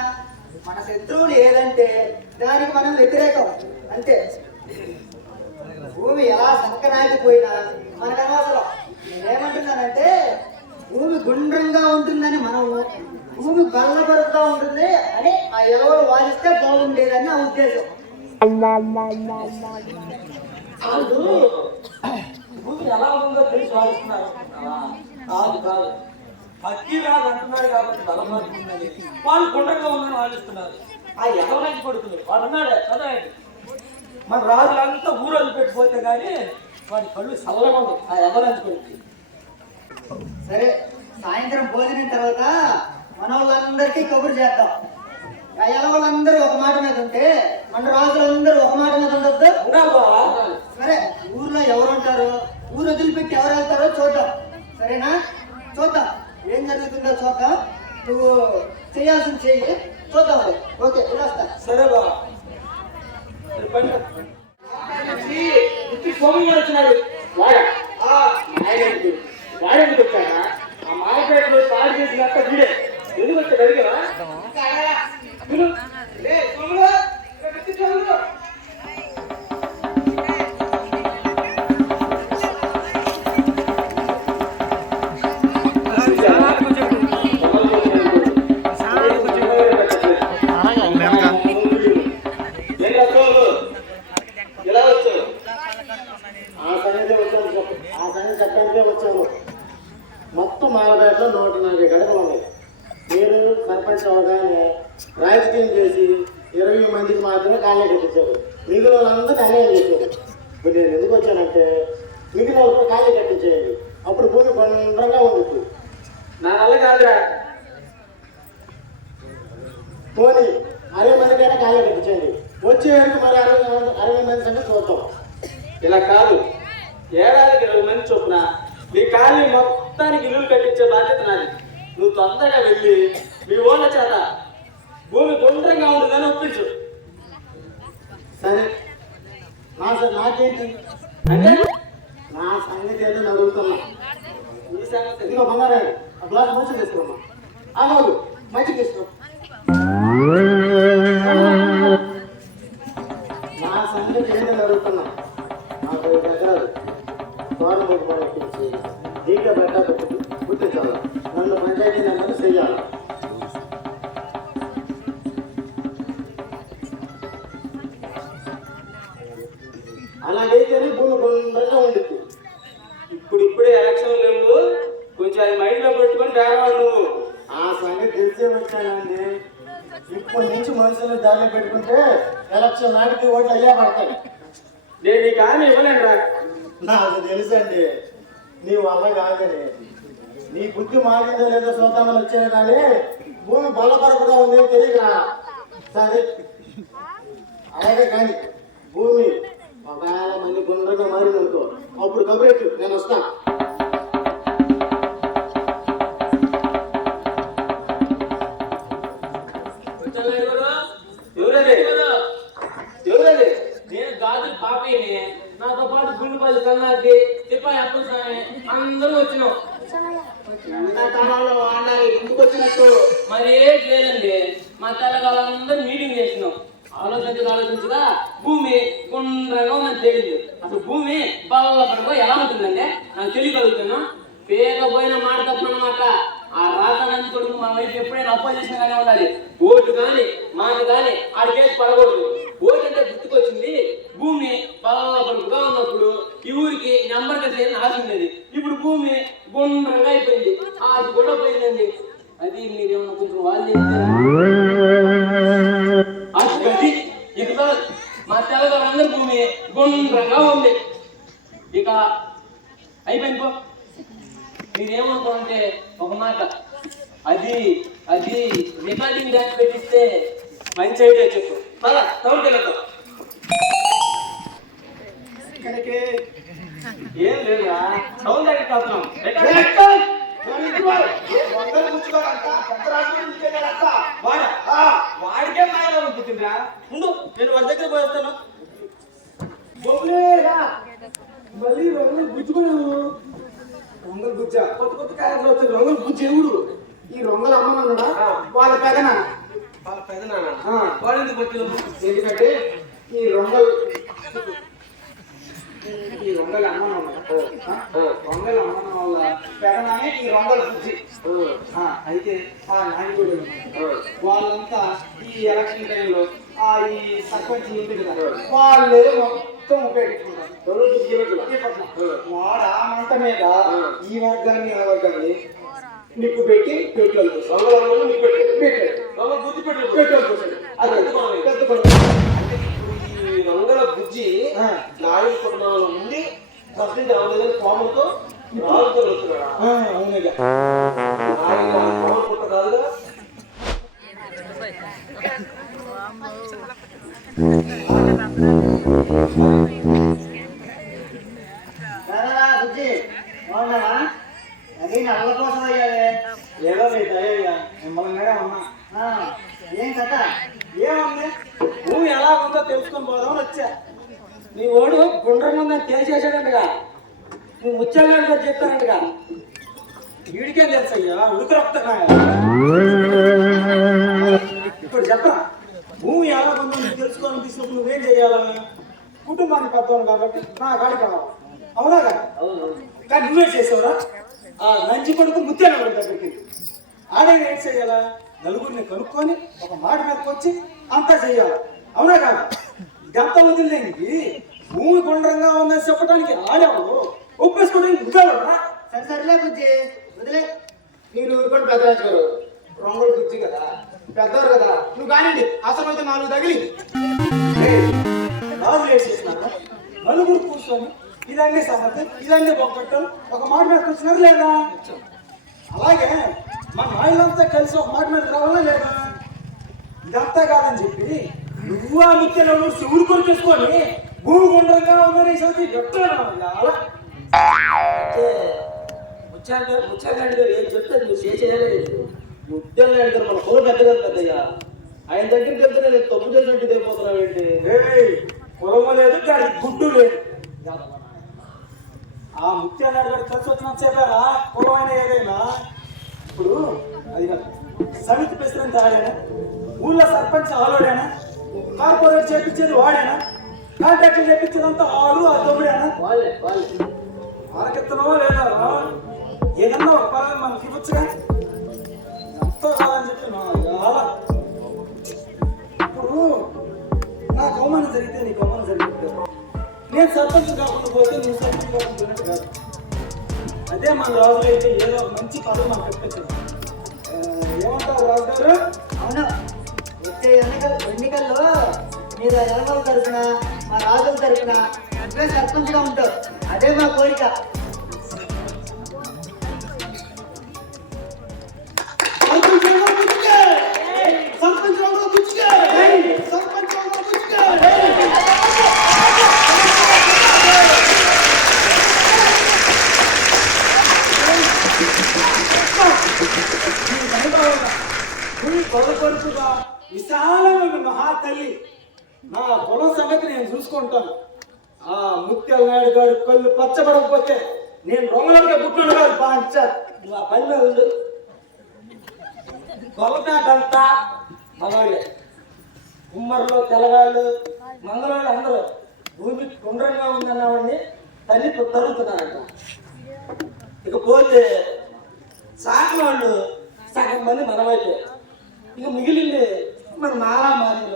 మన శత్రువులు ఏదంటే దానికి మనం వ్యతిరేకం అంతే. భూమి ఎలా సంకనాగిపోయినా మనకు అనవసరం. నేనేమంటున్నానంటే భూమి గుండ్రంగా ఉంటుందని మనము, భూమి బల్లబరుగా ఉంటుంది అని ఆ ఎలవలు వాదిస్తే బాగుండేదని నా ఉద్దేశం. వాళ్ళు భూమి ఎలా ఉందో తెలిసి వాడుతున్నారు. కాదు అక్కిరాజు అంటున్నాడు కాబట్టి బలపడుతుందని వాళ్ళు గుండ్రంగా ఉందని వాదిస్తున్నారు. ఆ ఎవరైనా కొడుకులు వాడు ఉన్నాడే చదవండి. మన రాజులంతా ఊరోజు పెట్టిపోతే కానీ వాడి కళ్ళు సవరంగా ఉంది. ఆ ఎవరైనా కొడుకు సరే, సాయంత్రం భోజనం తర్వాత మన వాళ్ళందరికీ కబురు చేద్దాం. వాళ్ళందరూ ఒక మాట మీద ఉంటే మన రాజులందరూ ఒక మాట మీద ఉండొద్దు. సరే, ఊర్లో ఎవరు ఉంటారో, ఊరు వదిలిపెట్టి ఎవరు వెళ్తారో చూద్దాం. సరేనా? చూద్దాం ఏం జరుగుతుందో చూద్దాం. నువ్వు చేయాల్సింది చెయ్యి, చూద్దాం. ఓకే, వస్తా. సరే బాబా. స్వామి వచ్చినాడు. వాడెందుకు వచ్చాడా? ఆ మార్కెట్లో పాడు చేసినట్ట వీడే ఎందుకు వచ్చాడు అడిగావా? మొత్తం మాలపేటలో 140 గడపలు ఉన్నాయి. మీరు సర్పంచ్ అవగానే రాజకీయం చేసి 20 మందికి మాత్రమే కాళ్ళే కట్టించారు. మిగిలిన వాళ్ళందరూ అన్యాయం చేశారు. ఇప్పుడు నేను ఎందుకు వచ్చానంటే మిగిలిన వాళ్ళకి కాళ్ళే కట్టించేయండి, అప్పుడు భూమి గుండ్రంగా ఉంటుంది. నా వల్ల కాదురా. పోనీ 60 మందికైనా కాళ్ళే కట్టించండి. వచ్చే ఏడుకు మరి 60 మంది సంగతి చూద్దాం. ఇలా కాదు, ఏడాదికి 20 మంది చొప్పున మీ కాలనీ మొత్తానికి ఇల్లు కట్టించే బాధ్యత నాది. నువ్వు తొందరగా వెళ్ళి మీ ఓళ్ళ చేత భూమి గుండ్రంగా ఉంటుందని ఒప్పించు. సరే, నాకేంటి అంటే నా సంగతి ఏదో అడుగుతున్నా. ఈ సంగతి ఇదిగో బంగారాడు, ఆ గ్లాస్ మంచిగా తీసుకోమ్మా. ఆగదు, మంచిగా తీసుకో. నా సంగతి ఏంటని అడుగుతున్నా. నాకు 5 ఎకరాలు గవర్నమెంట్ పంపించి దీంట్లో పెట్ట గుర్తించాలి. నన్ను పంచాయతీ నెంబర్ చెయ్యాలి. అలాగైతేనే భూమి గుండ్రంగా ఉండిద్ది. ఇప్పుడే ఎలక్షన్ లేవు, కొంచెం అది మైండ్లో పెట్టుకొని బేరవాడు నువ్వు. ఆ సంగతి తెలిసే వచ్చానండి. ఇప్పటి నుంచి మనుషులు దారిలో పెట్టుకుంటే ఎలక్షన్ నాటికి ఓట్లు అయ్యా పడతాయి. నేను నీకు హామీ ఇవ్వలేను రా. నాకు తెలుసండి, నీ వల్ల కాదని. నీ బుద్ధి మారిందో లేదో చూద్దామని వచ్చాయి కానీ భూమి బలపరపుగా ఉంది తెలియదురా. సరే, అలాగే కానీ భూమి ఒకవేళ మళ్ళీ గుండ్రంగా మారిందనుకో, అప్పుడు కబురెట్టు, నేను వస్తాను. ఎవరది? నేను గాజులు పాపయ్యని, నాతో పాటు గుండెపల్లి సన్నాసి, తిప్పాయి అప్పుల స్వామి అందరూ వచ్చినాం. ఇంటికి వచ్చినట్టు మరి ఏటి లేదండి, మా తెల్లగాళ్ళందరూ మీటింగ్ చేసినాం. ఆలోచించగా భూమి గుండ్రంగా ఉందని తెలియదు. అసలు భూమి బల్లపడగా ఎలా ఉంటుందంటే నాకు తెలియగలుగుతున్నా. పేకపోయిన మాట తప్పనమాట. ఆ రాజానంది కొడుకు మన వైపు ఎప్పుడైనా అపోజిషన్ గానే ఉండాలి. ఓటు కానీ మాట కానీ ఆడికేసి పడకూడదు. ఓటు అంటే గుర్తుకొచ్చింది, భూమి బల్లపడుకుగా ఉన్నప్పుడు ఈ ఊరికి నెంబర్ కట్టేది ఆశ ఉండేది. ఇప్పుడు భూమి గుండ్రంగా అయిపోయింది, అది కూడా పోయిందండి. అది మీరేమన్నా కొంచెం వాళ్ళు చెప్తారా? అది ఇక మా తెల్లగాళ్ళందరి భూమి గుండ్రంగా ఉంది. ఇక అయిపోయింది పో. మీరేమనుకోంటే ఒక మాట, అది రికార్డింగ్ డాన్స్ పెట్టిస్తే మంచి ఐడియా చెప్పు. పద తోడుకెళ్ళకు. ఇక్కడికి ఏం లేదా, సౌండ్ అయితే కాపుతున్నాం. వాడికే మాయలో పుట్టిందిరా. ముందు నేను వాడి దగ్గర పోయేస్తాను. మళ్ళీ రంగులు గుచ్చుకున్నాను. రంగులు గుచ్చా కొత్త క్యారెక్టర్ వచ్చారు. రంగులు గుచ్చేవుడు ఈ రొంగల అమ్మన్నాడా వాళ్ళ పెదనా? వాళ్ళ పెదనాన్న వాడు ఎందుకు వచ్చావు? ఎందుకంటే ఈ రొంగల్ అమ్మన్న రొంగల్ అమ్మన్న వాళ్ళ పెదనానే ఈ రొంగల్ బుజ్జి. అయితే ఆ నాయకుడు వాళ్ళంతా ఈ ఎలక్షన్ టైంలో ఈ సర్పంచ్ ఉంది కదా, వాళ్ళు మొత్తం ఉపయోగించుకుంటారు. వాడు ఆ మంట మీద ఈ వర్గాన్ని ఆ వర్గాన్ని నిప్పు పెట్టి పెట్టాలి. ఈ రంగుల బుజ్జి నాయుడు కుటుంబంలో ఉండి ఫస్ట్ రావలేదని కోమంతో రాజుతో వస్తున్నాడా? అవునగా పుట్ట కాదుగా. బుజ్జి బాగున్నావా? అది నల్ల కోసం అయ్యావే. ఏదో మీ దయ్యా మిమ్మల్ని ఉన్నా. ఏం కథ? ఏముంది, భూమి ఎలా ఉందో తెలుసుకొని పోదామని వచ్చా. నీ ఓడు గుండ్రంగా ఉందని తెలిసేసాడంటగా, నువ్వు ముత్యాలు గారు చెప్పారంటగా. వీడికేం తెలుసయ్యా, ఉడుకు రక్తనాయ. ఇప్పుడు చెప్పరా, భూమి ఎలా ఉందో నీకు తెలుసుకోవాలనిపిస్తున్నప్పుడు నువ్వేం చేయాలా? కుటుంబానికి పెద్దవాళ్ళు కాబట్టి నా గాడి కావాలి, అవునా కదా? కానీ నువ్వేం చేసావురా? ఆ లంచి కొడుకు ముత్యాల దగ్గరికి ఆడైనా ఏం చేయాలా? నలుగురిని కనుక్కొని ఒక మాట మీదకి వచ్చి అంతా చెయ్యాలి, అవునా కాదు? ఇదంతా వదిలేండి, భూమి గుండ్రంగా ఉందని చెప్పడానికి ఆడేవాళ్ళు ఒప్పేసుకోవడానికి నువ్వేవాళ్ళరా? సరిలే బుజ్జి, వదిలే. మీరు కూడా పెద్దరాజు గారు రంగులు బుజ్జి కదా, పెద్దవారు కదా, నువ్వు కానివ్వండి. అసలు అయితే 4 తగిలి రాజులు ఏం చేసినారు? నలుగురు కూర్చొని ఇదన్నీ సమర్థ ఇదన్నీ బొక్కట్టు ఒక మాట మీదకి వచ్చినారు లేదా? అలాగే మన నాయలంతా కలిసి ఒక మాట మీద రావాలా లేదా? ఇదంతా కాదని చెప్పి నువ్వు ఆ ముత్యాలను శివుడు కొరికేసుకొని భూమి గుండ్రంగా ఉందని చదివి ముత్యాలు గారు ఏం చెప్తే నువ్వు చేసేయలేదు. ముత్యాలు అంటారు మన కుల పెద్దగా పెద్దయ్యా. ఆయన దగ్గరికి వెళ్తే నేను తప్పు చేసినట్టు అయిపోతున్నావు ఏంటి? కులము లేదు, దాని గుడ్డు లేదు. ఆ ముత్యాలు గారు కలిసి వచ్చిన చెప్పారా కులమైన ఏదైనా? ఇప్పుడు అది సమితి ప్రెసిడెంట్ ఆడేనా? ఊళ్ళో సర్పంచ్ ఆలోడేనా? కార్పొరేట్ చేపించేది వాడేనా? కాంట్రాక్టర్ చేపించేదంతా ఆడు ఆ తమ్ముడేనా? వాళ్ళే మనకెత్తనో లేదా? ఏదన్నా ఒక పరం మనకి ఇవ్వచ్చుగా. ఎంతో కాదని చెప్పి ఇప్పుడు నాకు అవమానం జరిగితే నీకు అవమానం జరిగితే నేను సర్పంచ్ కాకుండా పోతే నువ్వు సర్పంచ్ కాకుండా పోయినట్టు కాదు. అదే మన రాజులు అయితే ఏదో మంచి పదవి మనకు పెట్టచ్చు. ఏమంటారు రాజు గారు? అవును, వచ్చే ఎన్నికల్లో మీరు ఎలమల తరఫున, మా రాజుల తరఫున నువ్వే సర్పంచ్గా ఉంటావు. అదే మా కోరిక. కొలకొరుపుగా విశాలమైన మహాతల్లి నా పొలం సంగతి నేను చూసుకుంటాను. ఆ ముత్యాల నాయుడు గారు కళ్ళు పచ్చబడకపోతే నేను రొంగలగా పుట్టినాడు కాదు. పంచాయత్ నువ్వు ఆ పని మీద ఉండు. కొలపేట అంతా మనవాళ్ళే. కుమ్మర్లు, తెలగాళ్ళు, మంగళవాళ్ళు అందరూ భూమి గుండ్రంగా ఉందన్నవాడిని తల్లి తరుగుతున్నారంట. ఇకపోతే సాగిన వాళ్ళు సగం మంది మనమైతే, ఇక మిగిలింది మన మాలా మాదిరి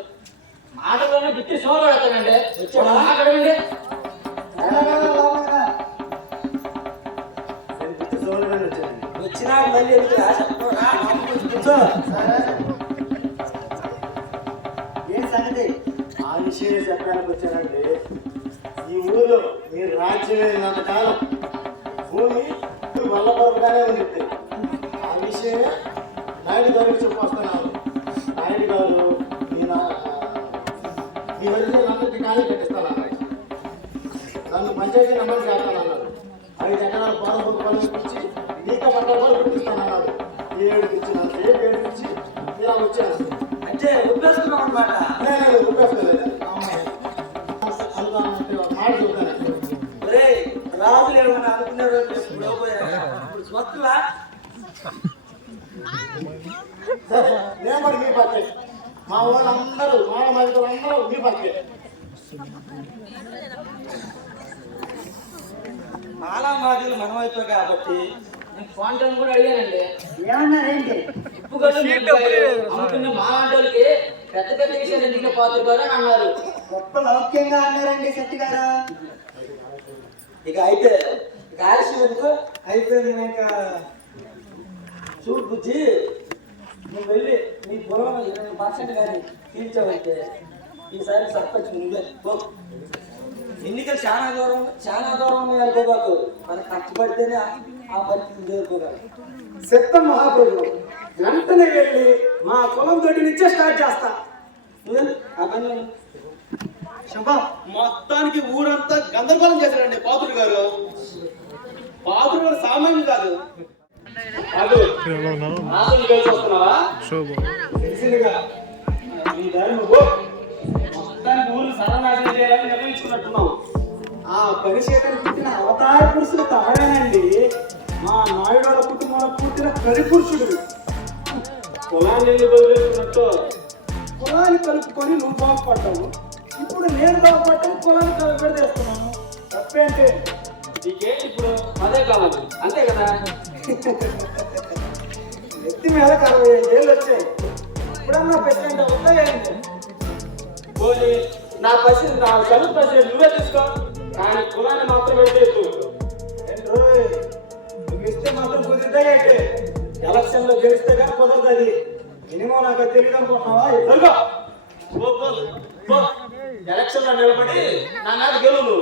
ఆటలోనే బిట్టి షోలు పెడతానండి. మాట్లాడండి. వచ్చినా మళ్ళీ ఏం సంగతి? ఆ విషయం చెప్పడానికి వచ్చానండి. ఈ ఊళ్ళో మీరు రాజ్యం అయినంత కాలం భూమి వల్లబరుగానే ఉంది. ఆ విషయమే నాయుడు గారికి చెప్పొస్తున్నాను. నాయుడు గారు మీ వదిలే అందరికీ ఖాళీ కట్టిస్తానన్నారు. నన్ను పంచాయతీ నెంబర్ చేస్తానన్నారు. 5 ఎకరాల పొలం ఇచ్చి నీక పట్టాలు పెట్టిస్తానన్నారు. 7 ఇచ్చినాను, 7 ఇచ్చి ఇలా వచ్చాను. అంటే ఒప్పేసుకున్నాం అనమాట. నేను ఒప్పేసుకోలేదు. అనుకోవాలంటే ఒక మాట చెబుతాను. ఒరే రాజులు ఏమన్నా అనుకున్నారు? ఇప్పుడు స్వత్తులా సరే, నేను కూడా మీ పక్కే. మా వాళ్ళందరూ మా మహిళలందరూ మీ పక్కే. మాలా మాదిరి మనమైపోయి కాబట్టి నేను ఫోన్ కూడా అడిగానండి. ఏమన్నారేంటి? అమ్ముకున్న మా లాంటి పెద్ద పెద్ద విషయాలు ఎందుకు పాత్రగారు అని అన్నారు. గొప్ప లౌక్యంగా అన్నారండి శెట్టి గారు. ఇక అయితే ఇక ఆలస్యం ఎందుకు? అయిపోయింది. ఇంకా చూడు బుజ్జి, నువ్వు వెళ్ళి నీ పొలం 20% కానీ తీర్చావంటే ఈసారి సర్పంచ్ నువ్వే పో. ఎన్నికలు చాలా దూరం ఉన్నాయి అనుకోబాకు. మనం కష్టపడితేనే ఆ పరిస్థితి చేరుకోగలరు. శక్తం మహాప్రభు, వెంటనే వెళ్ళి మా కులం తోటి నుంచే స్టార్ట్ చేస్తా. శంభా, మొత్తానికి ఊరంతా గందరగోళం చేశారండి పాత్రుడు గారు. పాత్రుడు గారు సామాన్యుడు కాదు. నాశనం కలిసి వస్తున్నావా? తెలిసిందిగా ఈ దారి నువ్వు మొత్తానికి ఊరు సర్వనాశనం చేయాలని నిర్ణయించుకున్నట్టున్నావు. ఆ పరిశీలన పుట్టిన అవతార పురుషులు తమరేనండి. మా నాయుడు కుటుంబంలో పుట్టిన కరి పురుషుడు. పొలాన్ని ఎందుకు వదిలేస్తున్నట్టు? పొలాన్ని కలుపుకొని నువ్వు బాగుపడ్డావు. ఇప్పుడు నేను బాగుపడ్డాను, పొలాన్ని కలుపెడేస్తున్నాను. తప్పేంటే నీకేంటి ఇప్పుడు? అదే కావాలి అంతే కదా. ఎత్తి మీద 65 ఏళ్ళు వచ్చాయి. ఇప్పుడన్నా పెట్టండి అవుతాయండి. పోనీ నా చదువు పసి నువ్వే తీసుకో, కానీ కులాన్ని మాత్రం పెట్టేస్తూ. నువ్వు ఇస్తే మాత్రం కుదిరితే ఎలక్షన్ లో గెలిస్తే కానీ కుదరదు. మినిమం నాకు తెలియదు అనుకుంటున్నావా? ఎదురుగా ఎలక్షన్ లో నిలబడి నా మీద గెలువు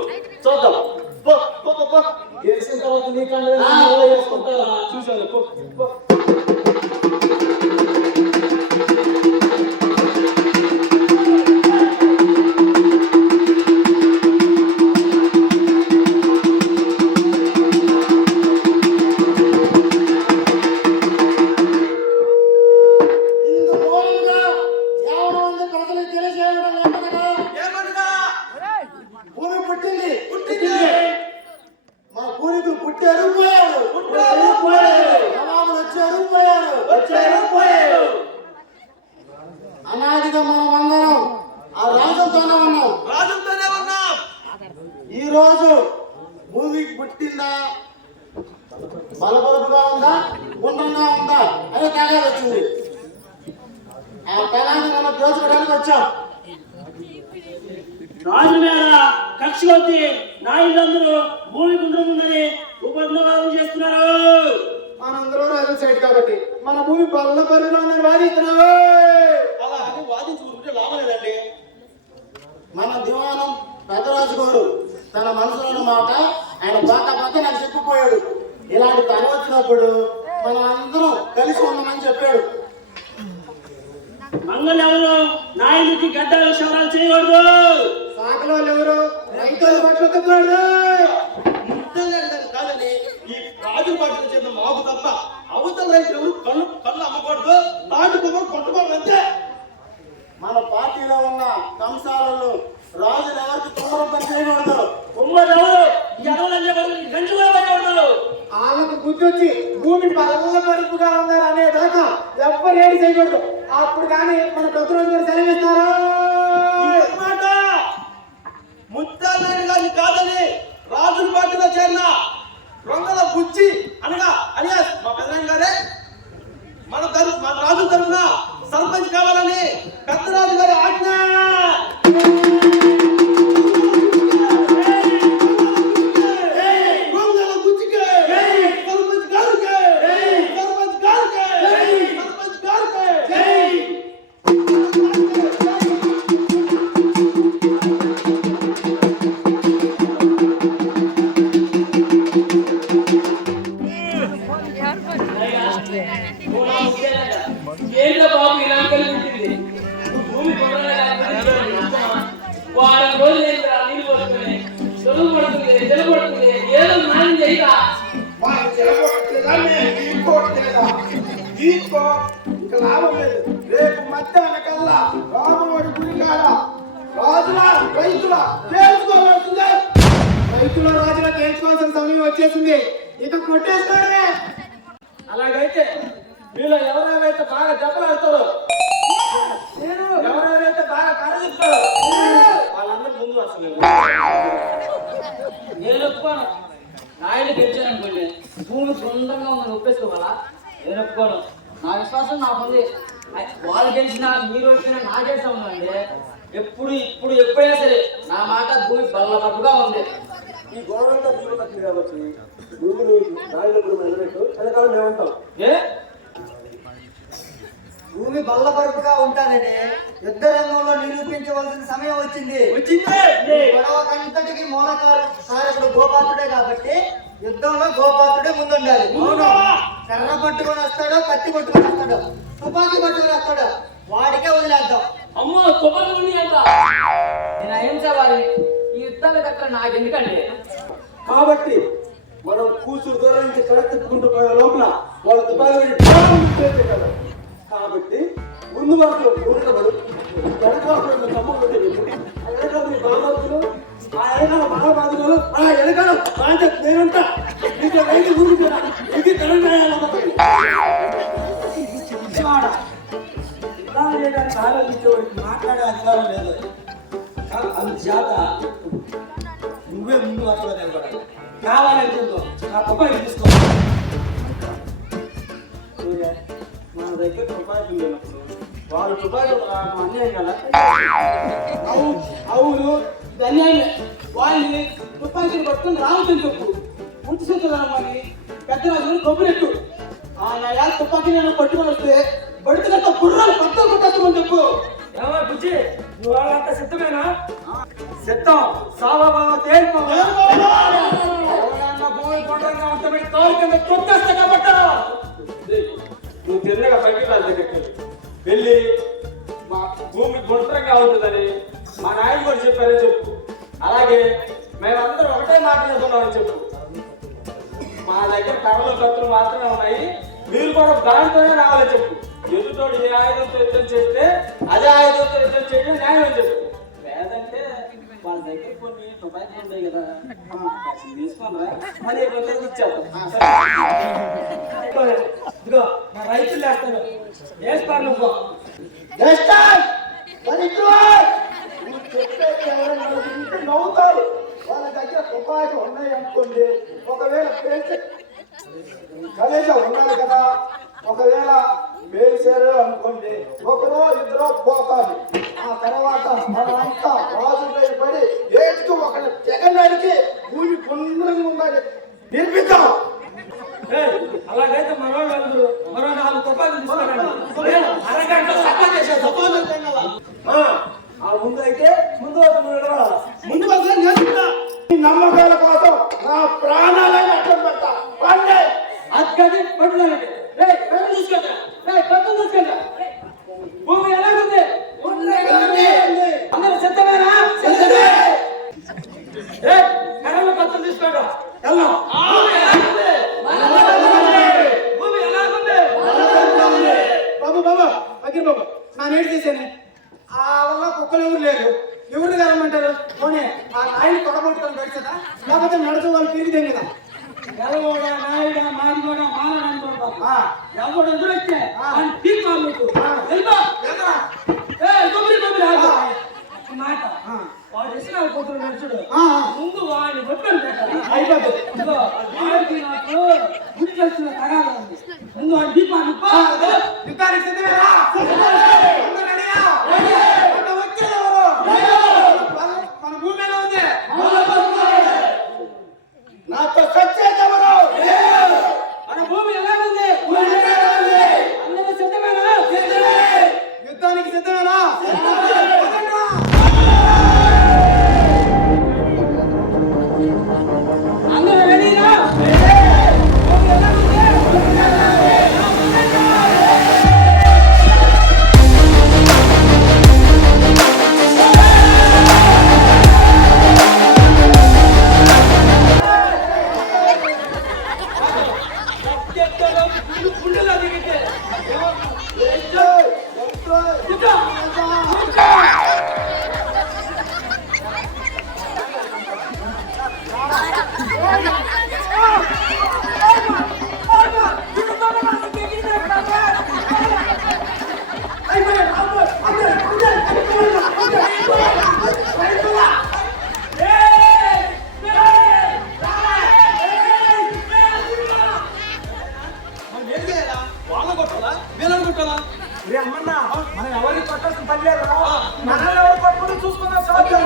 చూద్దాం. గెలిచిన తర్వాత నీకన్నా చూసాను. భూమి పుట్టింది మా పూర్వీకులు పుట్టారు పోయారు, నవాబులు వచ్చారు పోయారు. అనాదిగా మనం అందరం ఆ రాజులతోనే ఉన్నాం. ఈ రోజు భూమికి పుట్టిందా, బలబరుపుగా ఉందా, గుండ్రంగా ఉందా అనే తగాదు వచ్చింది. ఆ తగాన్ని మనం దోచుకోవడానికి వచ్చాం. రాజు మీద కక్ష కొద్ది నాయులందరూ భూమి గుండ్రముందని ఉపద్రవాదం చేస్తున్నారు. మనందరూ రాజు సైడ్ కాబట్టి మన భూమి బల్ల పరిలో ఉందని వాదిస్తున్నావు. అలా అని వాదించుకుంటే లాభం లేదండి. మన దివానం పెద్దరాజు గారు తన మనసులోని మాట ఆయన బాగా నాకు చెప్పిపోయాడు. ఇలాంటి తన వచ్చినప్పుడు మనం అందరం కలిసి ఉన్నామని చెప్పాడు. మంగళ ఎవరు నాయుడికి గడ్డలు శవరాలు చేయకూడదు. సాకలో ఎవరు రైతులు పట్టుకోకూడదు. కాదని ఈ రాజు పాటలు చెందిన మాకు తప్ప అవతల రైతులు ఎవరు కళ్ళు అమ్మకూడదు, తాటుకోమో కొట్టుకోమో అంతే. మన పార్టీలో ఉన్న కంసాలలో రాజులు ఎవరికి తొందర చేయకూడదు. వాళ్ళకు బుద్ధి వచ్చి భూమి బల్ల పరుపుగా ఉన్నారు అనేదాకా ఎవ్వరు ఏడు చేయకూడదు. అప్పుడు కానీ మన ప్రతిరోజు సెలవిస్తారు. ముత్తాలని గారి కాదని రాజుల పార్టీలో చేరిన రొంగల బుజ్జి అనగా అలియాస్ మా పెద్దనాయన గారే మన రాజు తరఫున సర్పంచ్ కావాలని పెద్దరాజు గారి ఆజ్ఞ. ఏంటో బాబు ఇలా కలిగింది. భూమి వారం రోజులు నీళ్ళు పడుతుంది, చదువు పడుతుంది, జలపడుతుంది, ఏదో న్యాయం చేయగా లాభం లేదు. రేపు మధ్యాహ్నం కల్లా రాముడి గురి కాడ రాజుల రైతుల తేల్చుకోవాల్సిందే. రైతుల రాజుల తేల్చుకోవాల్సిన సమయం వచ్చేసింది. ఇక కొట్టేస్తాడే. అలాగైతే మీలో ఎవరెవరైతే బాగా దెబ్బలాడతారో, ఎవరెవరైతే బాగా కరదిస్తారో వాళ్ళందరూ ముందు వస్తున్నారు. నేను ఒప్పుకోను. నాయుడు గెలిచాననుకోండి భూమి సుందరంగా ఉందని ఒప్పేసుకోవాలా? నేను ఒప్పుకోను. నా విశ్వాసం నాకుంది. వాళ్ళు గెలిచినా మీరు వచ్చినా నాకేసా ఉందండి. ఎప్పుడైనా సరే నా మాట భూమి బల్లబట్టుగా ఉంది. ఈ గవర్నమెంట్ భూమి పట్టింది కాబట్టి భూమిని రాజుల భూమి నిలబెట్టు వెనకాల మేమంటాం. భూమి బల్లపరుపుగా ఉంటానని యుద్ధ రంగంలో నిరూపించవలసిన సమయం వచ్చింది. గొడవకంతటికి మూల కారకుడు గోపాత్రుడే కాబట్టి యుద్ధంలో గోపాత్రుడే ముందుండాలి. కర్ర పట్టుకొని వస్తాడో కత్తి పట్టుకొని వస్తాడో తుపాకీ పట్టుకొని వస్తాడో వాడికే వదిలేద్దాం. అమ్మో తుపాకులు అంట. నేను అహింసవాదిని. ఈ యుద్ధాల కట్ట నాకెందుకండి? కాబట్టి మనం కూర్చుని దూరం నుంచి కడ తిప్పుకుంటూ పోయే లోపల వాళ్ళ తుపాకీ కదా. కాబట్టి ముందు వరకు ఊరికబడు వెనకాల తమ్ముడు వెనకాల మీ బాబాబులు ఆ వెనకాల మహాబాధులు ఆ వెనకాల బాధ్యత నేనంతా నీకు రైతు గురించి ఇది తెలంగాణ చేయడానికి ఆలోచించేవాడికి మాట్లాడే అధికారం లేదు. అందుచేత నువ్వే ముందు వరకు నిలబడాలి. కావాలని చెప్తాం నా తుపాకీ తీసుకో. మన దగ్గర తుపాకీ లేనప్పుడు వాళ్ళు తుపాకీ అన్యాయం కదా. అవును ఇది అన్యాయమే. వాళ్ళని తుపాకీని పట్టుకుని రావద్దని చెప్పు. పుట్టి చేతులని పెద్దరాజు కొబ్బరెట్టు ఆ నా తుపాకీ నేను పట్టుకొని వస్తే బడితేతో కుర్రాలు పక్కలు కొట్టేస్తామని చెప్పు. ఏమో బుజ్జి నువ్వు వాళ్ళంతా సిద్ధమేనా? సిద్ధం. సావబావ తేలిపోవా భూమి కొండగా ఉంటే కాలు కింద కొట్టేస్తా కాబట్టి నువ్వు తిన్నగా పైకి రాజు దగ్గరికి వెళ్ళి మా భూమి గుండ్రంగా ఉంటుందని మా నాయన కూడా చెప్పారని చెప్పు. అలాగే మేమందరం ఒకటే మాట్లాడుతున్నామని చెప్పు. మా దగ్గర కర్రలు కత్తులు మాత్రమే ఉన్నాయి, మీరు కూడా దానితోనే రావాలని చెప్పు. ఎదుటోడు ఏ ఆయుధంతో యుద్ధం చేస్తే అదే ఆయుధంతో యుద్ధం చేయడం న్యాయం అని చెప్పు. లేదంటే వాళ్ళ దగ్గర కొన్ని తుపాకీలు ఉంటాయి కదా, తీసుకున్నా మరి ఇచ్చేద్దాం. ఇదిగో నా రైతులు వేస్తాను వేస్తాను నువ్వు నవ్వుతారు. వాళ్ళ దగ్గర తుపాకీ ఉన్నాయి అనుకోండి, ఒకవేళ కలేజా ఉండాలి కదా, ఒకవేళ మేల్చారు అనుకోండి, ఒకరో ఇద్దరో పోతారు. ఆ తర్వాత మనమంతా రాజుపై పడి ఏడుతూ ఒకరి జగన్నాడికి భూమి పుండ్రంగా ఉండాలి నిర్మిద్దాం. అలాగైతే మరో 4 తుపాకులు తీసుకురండి. అరగంట సఫా చేసేద్దాం. ఆ ముందు అయితే ముందు నమ్మకాల కోసం నా ప్రాణాలను అడ్డం పెడతా. అది పట్టుదలండి. తీసుకెళ్తా తీసుకెళ్తా. భూమి ఎలాగుంది? అందరూ సిద్ధమేనా? కర్రలు కత్తులు తీసుకోండి. వెళ్దాం. భూమి ఎలాగుంది? బాబు బాబు అగ్గి బాబు నా నేటి చేశాను. ఆ వల్ల కుక్కలు ఎవరు లేరు, ఎవరు కలమంటారు? పోనీ ఆ నాయని కొడగొట్టుకొని పెడతా, లేకపోతే నడుచు వాళ్ళు తిరిగితే కదా. ఎలగోడా నాయుడా మాదిగోడా మారడానికి ఎవడు ఎదురొచ్చే తీర్మాలు మాట వాడు ఇసిన కూతురు నడుచుడు ముందు వాడిని కొట్టుకొని పెట్టాలి. వాడికి నాకు గుర్తు వచ్చిన తగాదా ఉంది. ముందు వాడి దీపాన్ని మన భూమి ఎలా ఉంది? నాతో సత్యేదెవరు? మన భూమి ఎలాగుంది? అందరూ సిద్ధమేనా? యుద్ధానికి సిద్ధమేనా? అందరూ రెడీనా? వాళ్ళ కొట్టాలా వీళ్ళని కొట్టాలా? అమ్మన్నా మనం ఎవరికి పట్టాల్సిన పని లేదు. మనల్ని ఎవరు పట్టుకుని చూసుకున్నా సాధ్యం.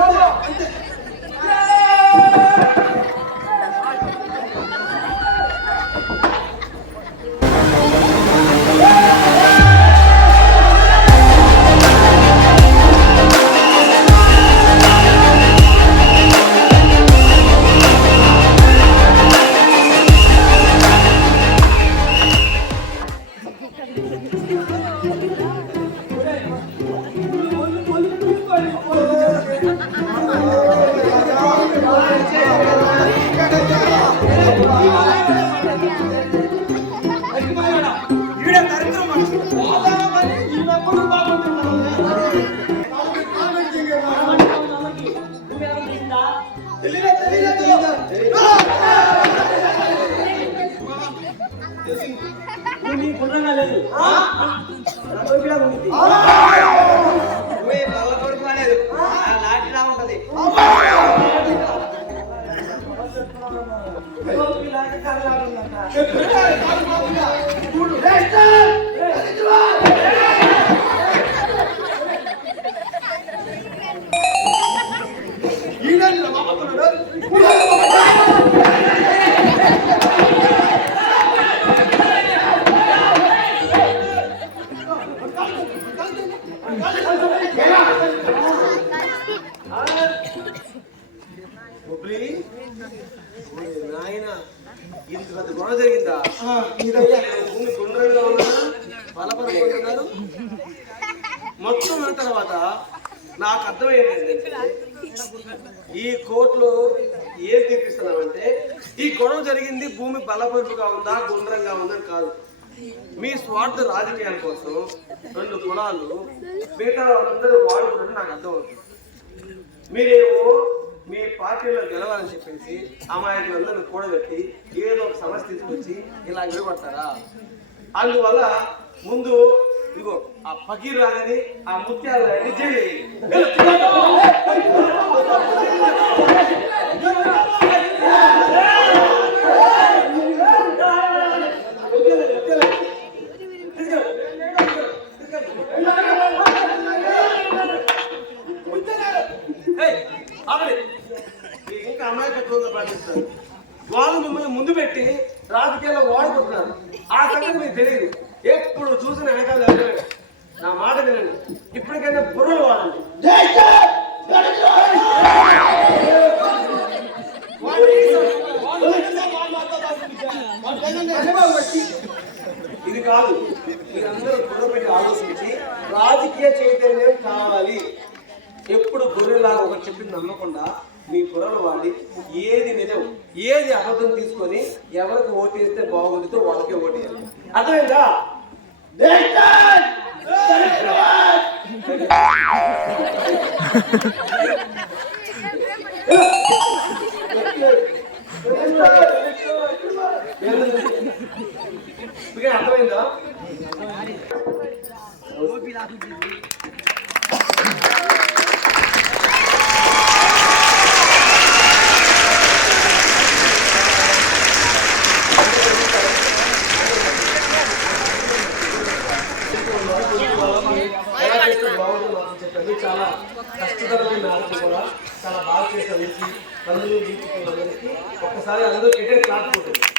నాయన ఇంత పెద్ద గొడవ జరిగిందా? ఇదయ్యా భూమి గుండ్రంగా ఉన్నారు, బలపరపడుతున్నారు. మొత్తం అయిన తర్వాత నాకు అర్థమైంది ఈ కోర్టులో ఏం తీర్పిస్తున్నామంటే ఈ గొడవ జరిగింది భూమి బలపరుపుగా ఉందా గుండ్రంగా ఉందని కాదు. మీ స్వార్థ రాజకీయాల కోసం 2 కులాలు మిగతా వాళ్ళందరూ వాడుకున్నట్టు నాకు అర్థమవుతుంది. మీరేమో మీ పార్టీలో గెలవాలని చెప్పేసి అమాయకులందరూ కూడబెట్టి ఏదో ఒక సమస్య తీసుకొచ్చి ఇలా నిలబడతారా? అందువల్ల ముందు ఇగో ఆ ఫకీర్ రాజని ఆ ముత్యాల జైలు ఇంకా అమాయకత్వంగా పాటిస్తారు. వాళ్ళు మిమ్మల్ని ముందు పెట్టి రాజకీయాల్లో వాడుకుంటున్నారు. ఆ సంగతి మీకు తెలియదు. ఎప్పుడు చూసిన వెనకాల నా మాట వినండి. ఇప్పటికైనా బుర్రలు వాడండి. ఇది కాదు, మీరందరూ బుర్ర పెట్టి ఆలోచించి రాజకీయ చైతన్యం కావాలి. ఎప్పుడు గొర్రెలాగా ఒకటి చెప్పింది నమ్మకుండా మీ బుర్రలు వాడి ఏది నిజం ఏది అబద్ధం తీసుకొని ఎవరికి ఓటేస్తే బాగుందితో వాళ్ళకే ఓటేయాలి. అర్థమైందా? మీకు అర్థమైందా? చాలా కష్టతరమైన ఆటలు కూడా చాలా బాగా చేసే అందరికీ ఒక్కసారి అందరూ క్రికెట్ క్లాస్ పోతుంది.